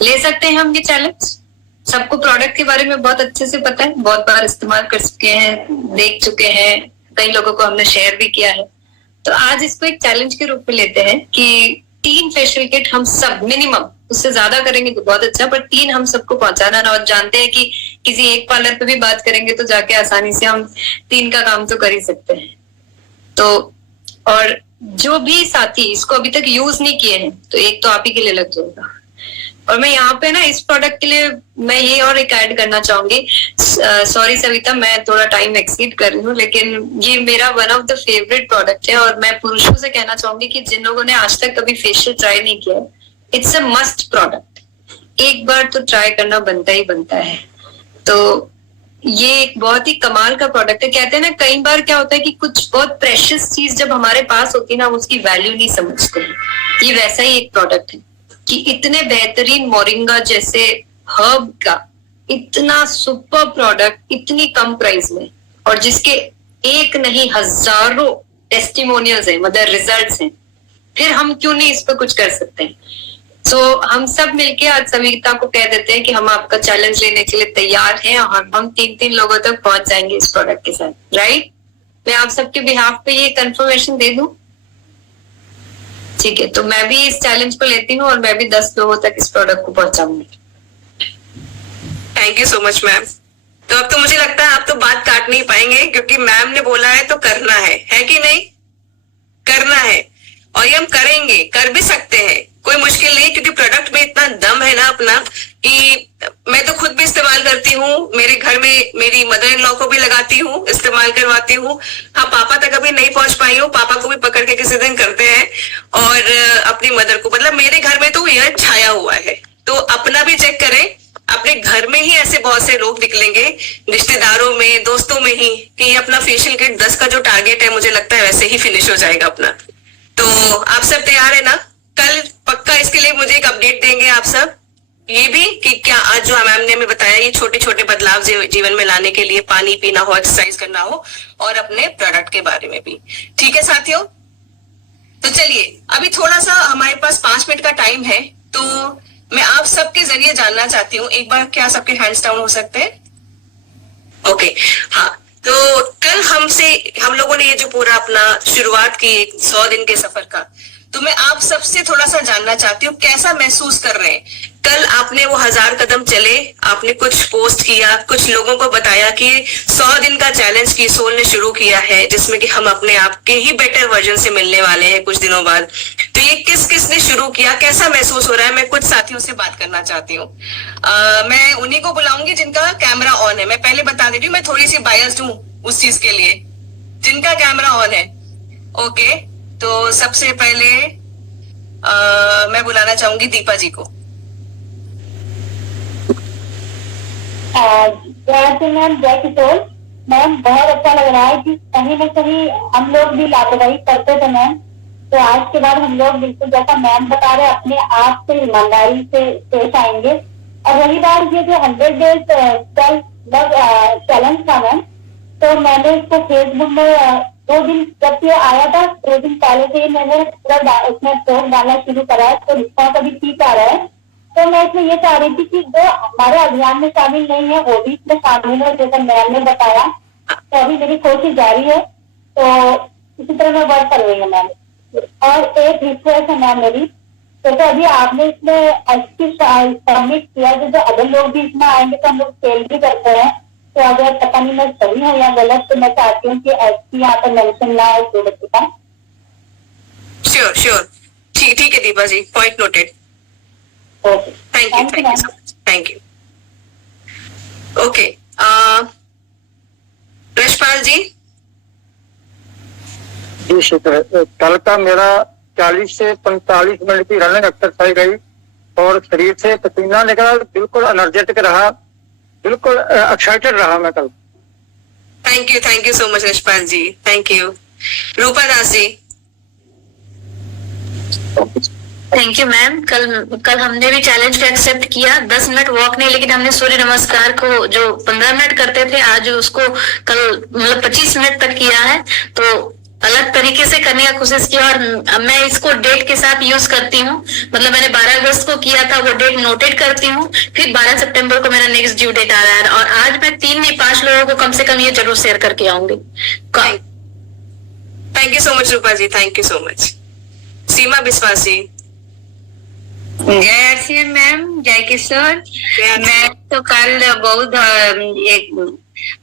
ले सकते हैं हम ये चैलेंज। सबको प्रोडक्ट के बारे में बहुत अच्छे से पता है, बहुत बार इस्तेमाल कर चुके हैं, देख चुके हैं, कई लोगों को हमने शेयर भी किया है। तो आज इसको एक चैलेंज के रूप में लेते हैं कि 3 फेशियल किट हम सब मिनिमम, उससे ज्यादा करेंगे तो बहुत अच्छा, पर 3 हम सबको पहुंचाना ना। और जानते हैं कि किसी एक पार्लर पे भी बात करेंगे तो जाके आसानी से हम 3 का काम तो कर ही सकते हैं। तो और जो भी साथी इसको अभी तक यूज नहीं किए हैं तो एक तो आप ही के लिए लग जाएगा। और मैं यहाँ पे ना इस प्रोडक्ट के लिए मैं ये और एक ऐड करना चाहूंगी। सॉरी सविता, मैं थोड़ा टाइम एक्सीड कर रही हूँ, लेकिन ये मेरा one of the favourite product है और मैं पुरुषों से कहना चाहूंगी कि जिन लोगों ने आज तक कभी फेशियल ट्राई नहीं किया, इट्स अ मस्ट प्रोडक्ट। एक बार तो ट्राई करना बनता ही बनता है। तो ये एक बहुत ही कमाल का प्रोडक्ट है। कहते हैं ना, कई बार क्या होता है कि कुछ बहुत प्रेशियस चीज जब हमारे पास होती है ना, हम उसकी वैल्यू नहीं समझते। ये वैसा ही एक प्रोडक्ट है कि इतने बेहतरीन मोरिंगा जैसे हर्ब का इतना सुपर प्रोडक्ट इतनी कम प्राइस में, और जिसके एक नहीं हजारों टेस्टिमोनियल्स हैं, मतलब रिजल्ट्स हैं, फिर हम क्यों नहीं इस पर कुछ कर सकते हैं। तो हम सब मिलके आज सविता को कह देते हैं कि हम आपका चैलेंज लेने के लिए तैयार हैं और हम 3 लोगों तक पहुंच जाएंगे इस प्रोडक्ट के साथ। राइट? मैं आप सबके बिहाफ पे ये कंफर्मेशन दे दूं? ठीक है, तो मैं भी इस चैलेंज को लेती हूँ और मैं भी 10 लोगों तक इस प्रोडक्ट को पहुंचाऊंगी। Thank you so much ma'am. तो अब तो मुझे लगता है आप तो बात काट नहीं पाएंगे, क्योंकि मैम ने बोला है तो करना है कि नहीं? करना है और ये हम करेंगे, कर भी सकते हैं, कोई मुश्किल नहीं, क्योंकि प्रोडक्ट में इतना दम है ना अपना कि मैं तो खुद भी इस्तेमाल करती हूँ, मेरे घर में मेरी मदर इन लॉ को भी लगाती हूँ, इस्तेमाल करवाती हूँ। हाँ, पापा तक अभी नहीं पहुंच पाई हूँ, पापा को भी पकड़ के किसी दिन करते हैं और अपनी मदर को, मतलब मेरे घर में तो यह छाया हुआ है। तो अपना भी चेक करें, अपने घर में ही ऐसे बहुत से लोग निकलेंगे, रिश्तेदारों में, दोस्तों में ही, कि ये अपना फेशियल किट 10 का जो टारगेट है, मुझे लगता है वैसे ही फिनिश हो जाएगा अपना। तो आप सब तैयार है ना? कल पक्का इसके लिए मुझे एक अपडेट देंगे आप सब, ये भी कि क्या आज जो मैम ने हमें बताया, ये छोटे छोटे बदलाव जीवन में लाने के लिए, पानी पीना हो, एक्सरसाइज करना हो, और अपने प्रोडक्ट के बारे में भी। ठीक है साथियों? तो चलिए, अभी थोड़ा सा हमारे पास 5 मिनट का टाइम है, तो मैं आप सबके जरिए जानना चाहती हूँ, एक बार क्या सबके हैंड्स डाउन हो सकते हैं? ओके, हाँ। तो कल हम लोगों ने ये जो पूरा अपना शुरुआत की 100 दिन के सफर का, तो मैं आप सबसे थोड़ा सा जानना चाहती हूँ कैसा महसूस कर रहे हैं। कल आपने वो 1000 कदम चले, आपने कुछ पोस्ट किया, कुछ लोगों को बताया कि 100 दिन का चैलेंज की सोल ने शुरू किया है, जिसमें कि हम अपने आप के ही बेटर वर्जन से मिलने वाले हैं कुछ दिनों बाद। तो ये किसने शुरू किया, कैसा महसूस हो रहा है? मैं कुछ साथियों से बात करना चाहती हूँ। मैं उन्हीं को बुलाऊंगी जिनका कैमरा ऑन है। मैं पहले बता देती हूँ, मैं थोड़ी सी बायस्ड हूँ उस चीज के लिए। जिनका कैमरा ऑन है, ओके, तो सबसे पहले मैं बुलाना चाहूंगी दीपा जी को। जय मैम, जय किशोर मैम। बहुत अच्छा लग रहा है कि कहीं न कहीं हम लोग भी लापरवाही करते थे मैम, तो आज के बाद हम लोग बिल्कुल जैसा मैम बता रहे अपने आप से ईमानदारी से पेश आएंगे। और रही बात ये जो 100 डेज चैलेंज था मैम, तो मैंने इसको फेसबुक में 2 दिन जब ये आया था 2 दिन पहले से मैंने पूरा उसमें पोस्ट डालना शुरू करा है, तो रिस्पॉन्स अभी ठीक आ रहा है। तो मैं इसमें ये चाह रही थी कि जो हमारे अभियान में शामिल नहीं है वो भी इसमें शामिल है, जैसा मैम ने बताया। तो अभी मेरी कोशिश जारी है, तो इसी तरह मैं वर्क कर रही हूँ मैम। और एक रिक्वेस्ट है मैम मेरी, तो अभी आपने इसमें एसपी सबमिट किया, जो अदर लोग भी इसमें आएंगे तो हम लोग सेल भी करते हैं। तो अगर पता नहीं मैं सही हूँ या गलत, तो मैं चाहती हूँ कि एसपी यहाँ पर मेंशन ना हो बच्चे का। श्योर, ठीक है Deepa ji, point noted. Thank you so much, thank you. Okay, Rashpal ji. जी शुक्र। कल का मेरा 40 से 45 मिनट की रनिंग एक्सरसाइज रही और शरीर से पसीना निकला, बिल्कुल एनर्जेटिक रहा, बिल्कुल एक्साइटेड रहा मैं कल। Thank you so much Rashpal ji, thank you. Rupa Das ji. Thank you ma'am. कल हमने भी चैलेंज को एक्सेप्ट किया। 10 मिनट वॉक नहीं, लेकिन हमने सूर्य नमस्कार को जो 15 मिनट करते थे, आज उसको कल मतलब 25 मिनट तक किया है। तो अलग तरीके से करने का कोशिश किया और मैं इसको डेट के साथ यूज करती हूँ। मतलब मैंने 12 अगस्त को किया था, वो डेट नोटेड करती हूँ। फिर 12 सितंबर को मेरा नेक्स्ट ड्यू डेट आ रहा है और आज मैं 3 नहीं 5 लोगों को कम से कम ये जरूर शेयर करके आऊंगी। Thank you so much Roopa ji, thank you so much. Seema Biswas ji. जय आरसीएम मैम, जय किशोर। मैं तो कल बहुत एक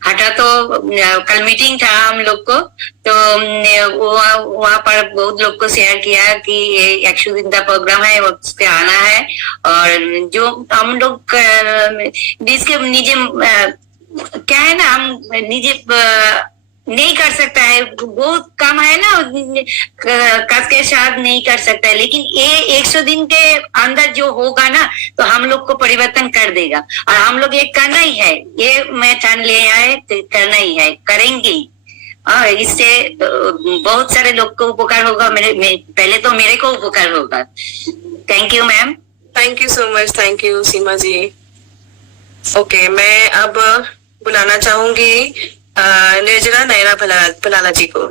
हटा, तो कल मीटिंग था हम लोग को, तो वहाँ पर बहुत लोग को शेयर किया कि ये 100 दिन का प्रोग्राम है, उस पे आना है। और जो हम लोग जिसके निजे क्या है ना, हम निजे नहीं कर सकता है, बहुत कम है ना, कस के साथ नहीं कर सकता है। लेकिन ये 100 दिन के अंदर जो होगा ना, तो हम लोग को परिवर्तन कर देगा। और हम लोग ये करना ही है, ये मैं ठान ले आए, तो करना ही है, करेंगे ही। और इससे बहुत सारे लोग को उपकार होगा, पहले तो मेरे को उपकार होगा। Thank you ma'am. Thank you so much, thank you Seema ji. Okay, मैं अब बुलाना चाहूंगी निर्जला नयना भलाला जी को।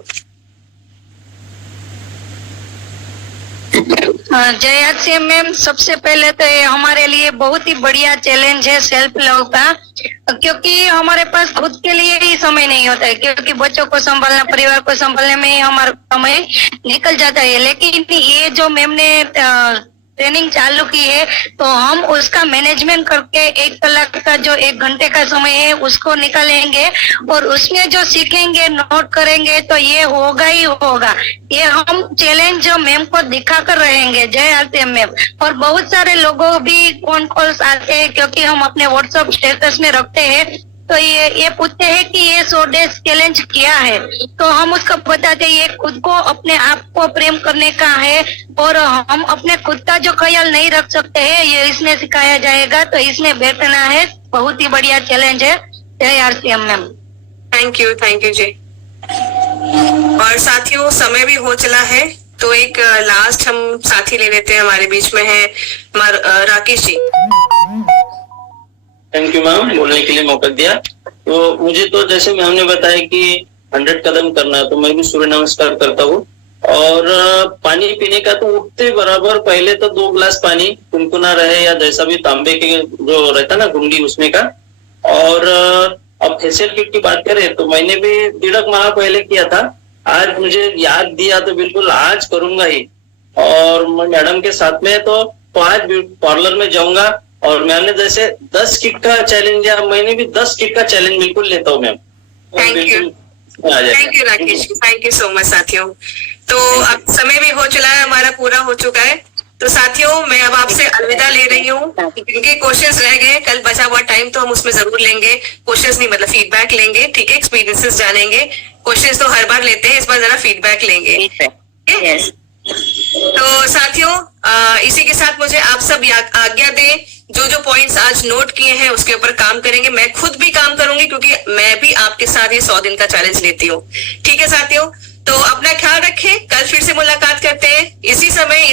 जय आरसीएम मैम, सबसे पहले तो ये हमारे लिए बहुत ही बढ़िया चैलेंज है सेल्फ लव का, क्योंकि हमारे पास खुद के लिए ही समय नहीं होता है, क्योंकि बच्चों को संभालना, परिवार को संभालने में ही हमारा समय निकल जाता है। लेकिन ये जो मैम ने ट्रेनिंग चालू की है, तो हम उसका मैनेजमेंट करके 1 कलाक का जो 1 घंटे का समय है उसको निकालेंगे और उसमें जो सीखेंगे, नोट करेंगे, तो ये होगा ही होगा। ये हम चैलेंज जो मैम को दिखा कर रहेंगे। जय आरसीएम मैम। और बहुत सारे लोगों भी फोन कॉल्स आते हैं, क्योंकि हम अपने व्हाट्सएप स्टेटस में रखते हैं, तो ये पूछते हैं कि ये 100 डेज चैलेंज किया है, तो हम उसको बताते हैं ये खुद को, अपने आप को प्रेम करने का है और हम अपने खुद का जो ख्याल नहीं रख सकते हैं, ये इसमें सिखाया जाएगा। तो इसमें बैठना है, बहुत ही बढ़िया चैलेंज है। जय आरसीएम मैम। थैंक यू जी। और साथियों, समय भी हो चला है, तो एक लास्ट हम साथी ले लेते हैं। हमारे बीच में है Rakesh ji. Thank you ma'am, बोलने के लिए मौका दिया। तो मुझे तो जैसे मैम ने बताया कि 100 कदम करना है, तो मैं भी सूर्य नमस्कार करता हूँ। और पानी पीने का तो उठते बराबर पहले तो 2 गिलास पानी गुनगुना रहे, या जैसा भी तांबे के जो रहता ना गुंडी उसमें का। और अब फेशियल किट की बात करें तो मैंने भी 1.5 माह पहले किया था। आज मुझे याद दिया तो बिल्कुल आज करूंगा ही। और मैडम के साथ में तो 5 पार्लर में जाऊंगा और मैंने जैसे 10 किट का चैलेंज दिया, मैंने भी 10 किट का चैलेंज बिल्कुल लेता हूँ ma'am. Thank you Rakesh, thank you so much साथियों। तो अब समय भी हो चला है, हमारा पूरा हो चुका है। तो साथियों मैं अब आपसे अलविदा ले रही हूँ, क्योंकि क्वेश्चंस रह गए, कल बचा हुआ टाइम तो हम उसमें जरूर लेंगे, क्वेश्चंस नहीं मतलब फीडबैक लेंगे, ठीक है, एक्सपीरियंसेस जानेंगे। क्वेश्चंस तो हर बार लेते हैं, इस बार जरा फीडबैक लेंगे। यस तो साथियों इसी के साथ मुझे आप सब आज्ञा दें, जो जो पॉइंट्स आज नोट किए हैं उसके ऊपर काम करेंगे। मैं खुद भी काम करूंगी, क्योंकि मैं भी आपके साथ ये 100 दिन का चैलेंज लेती हूँ। ठीक है साथियों, तो अपना ख्याल रखें, कल फिर से मुलाकात करते हैं इसी समय।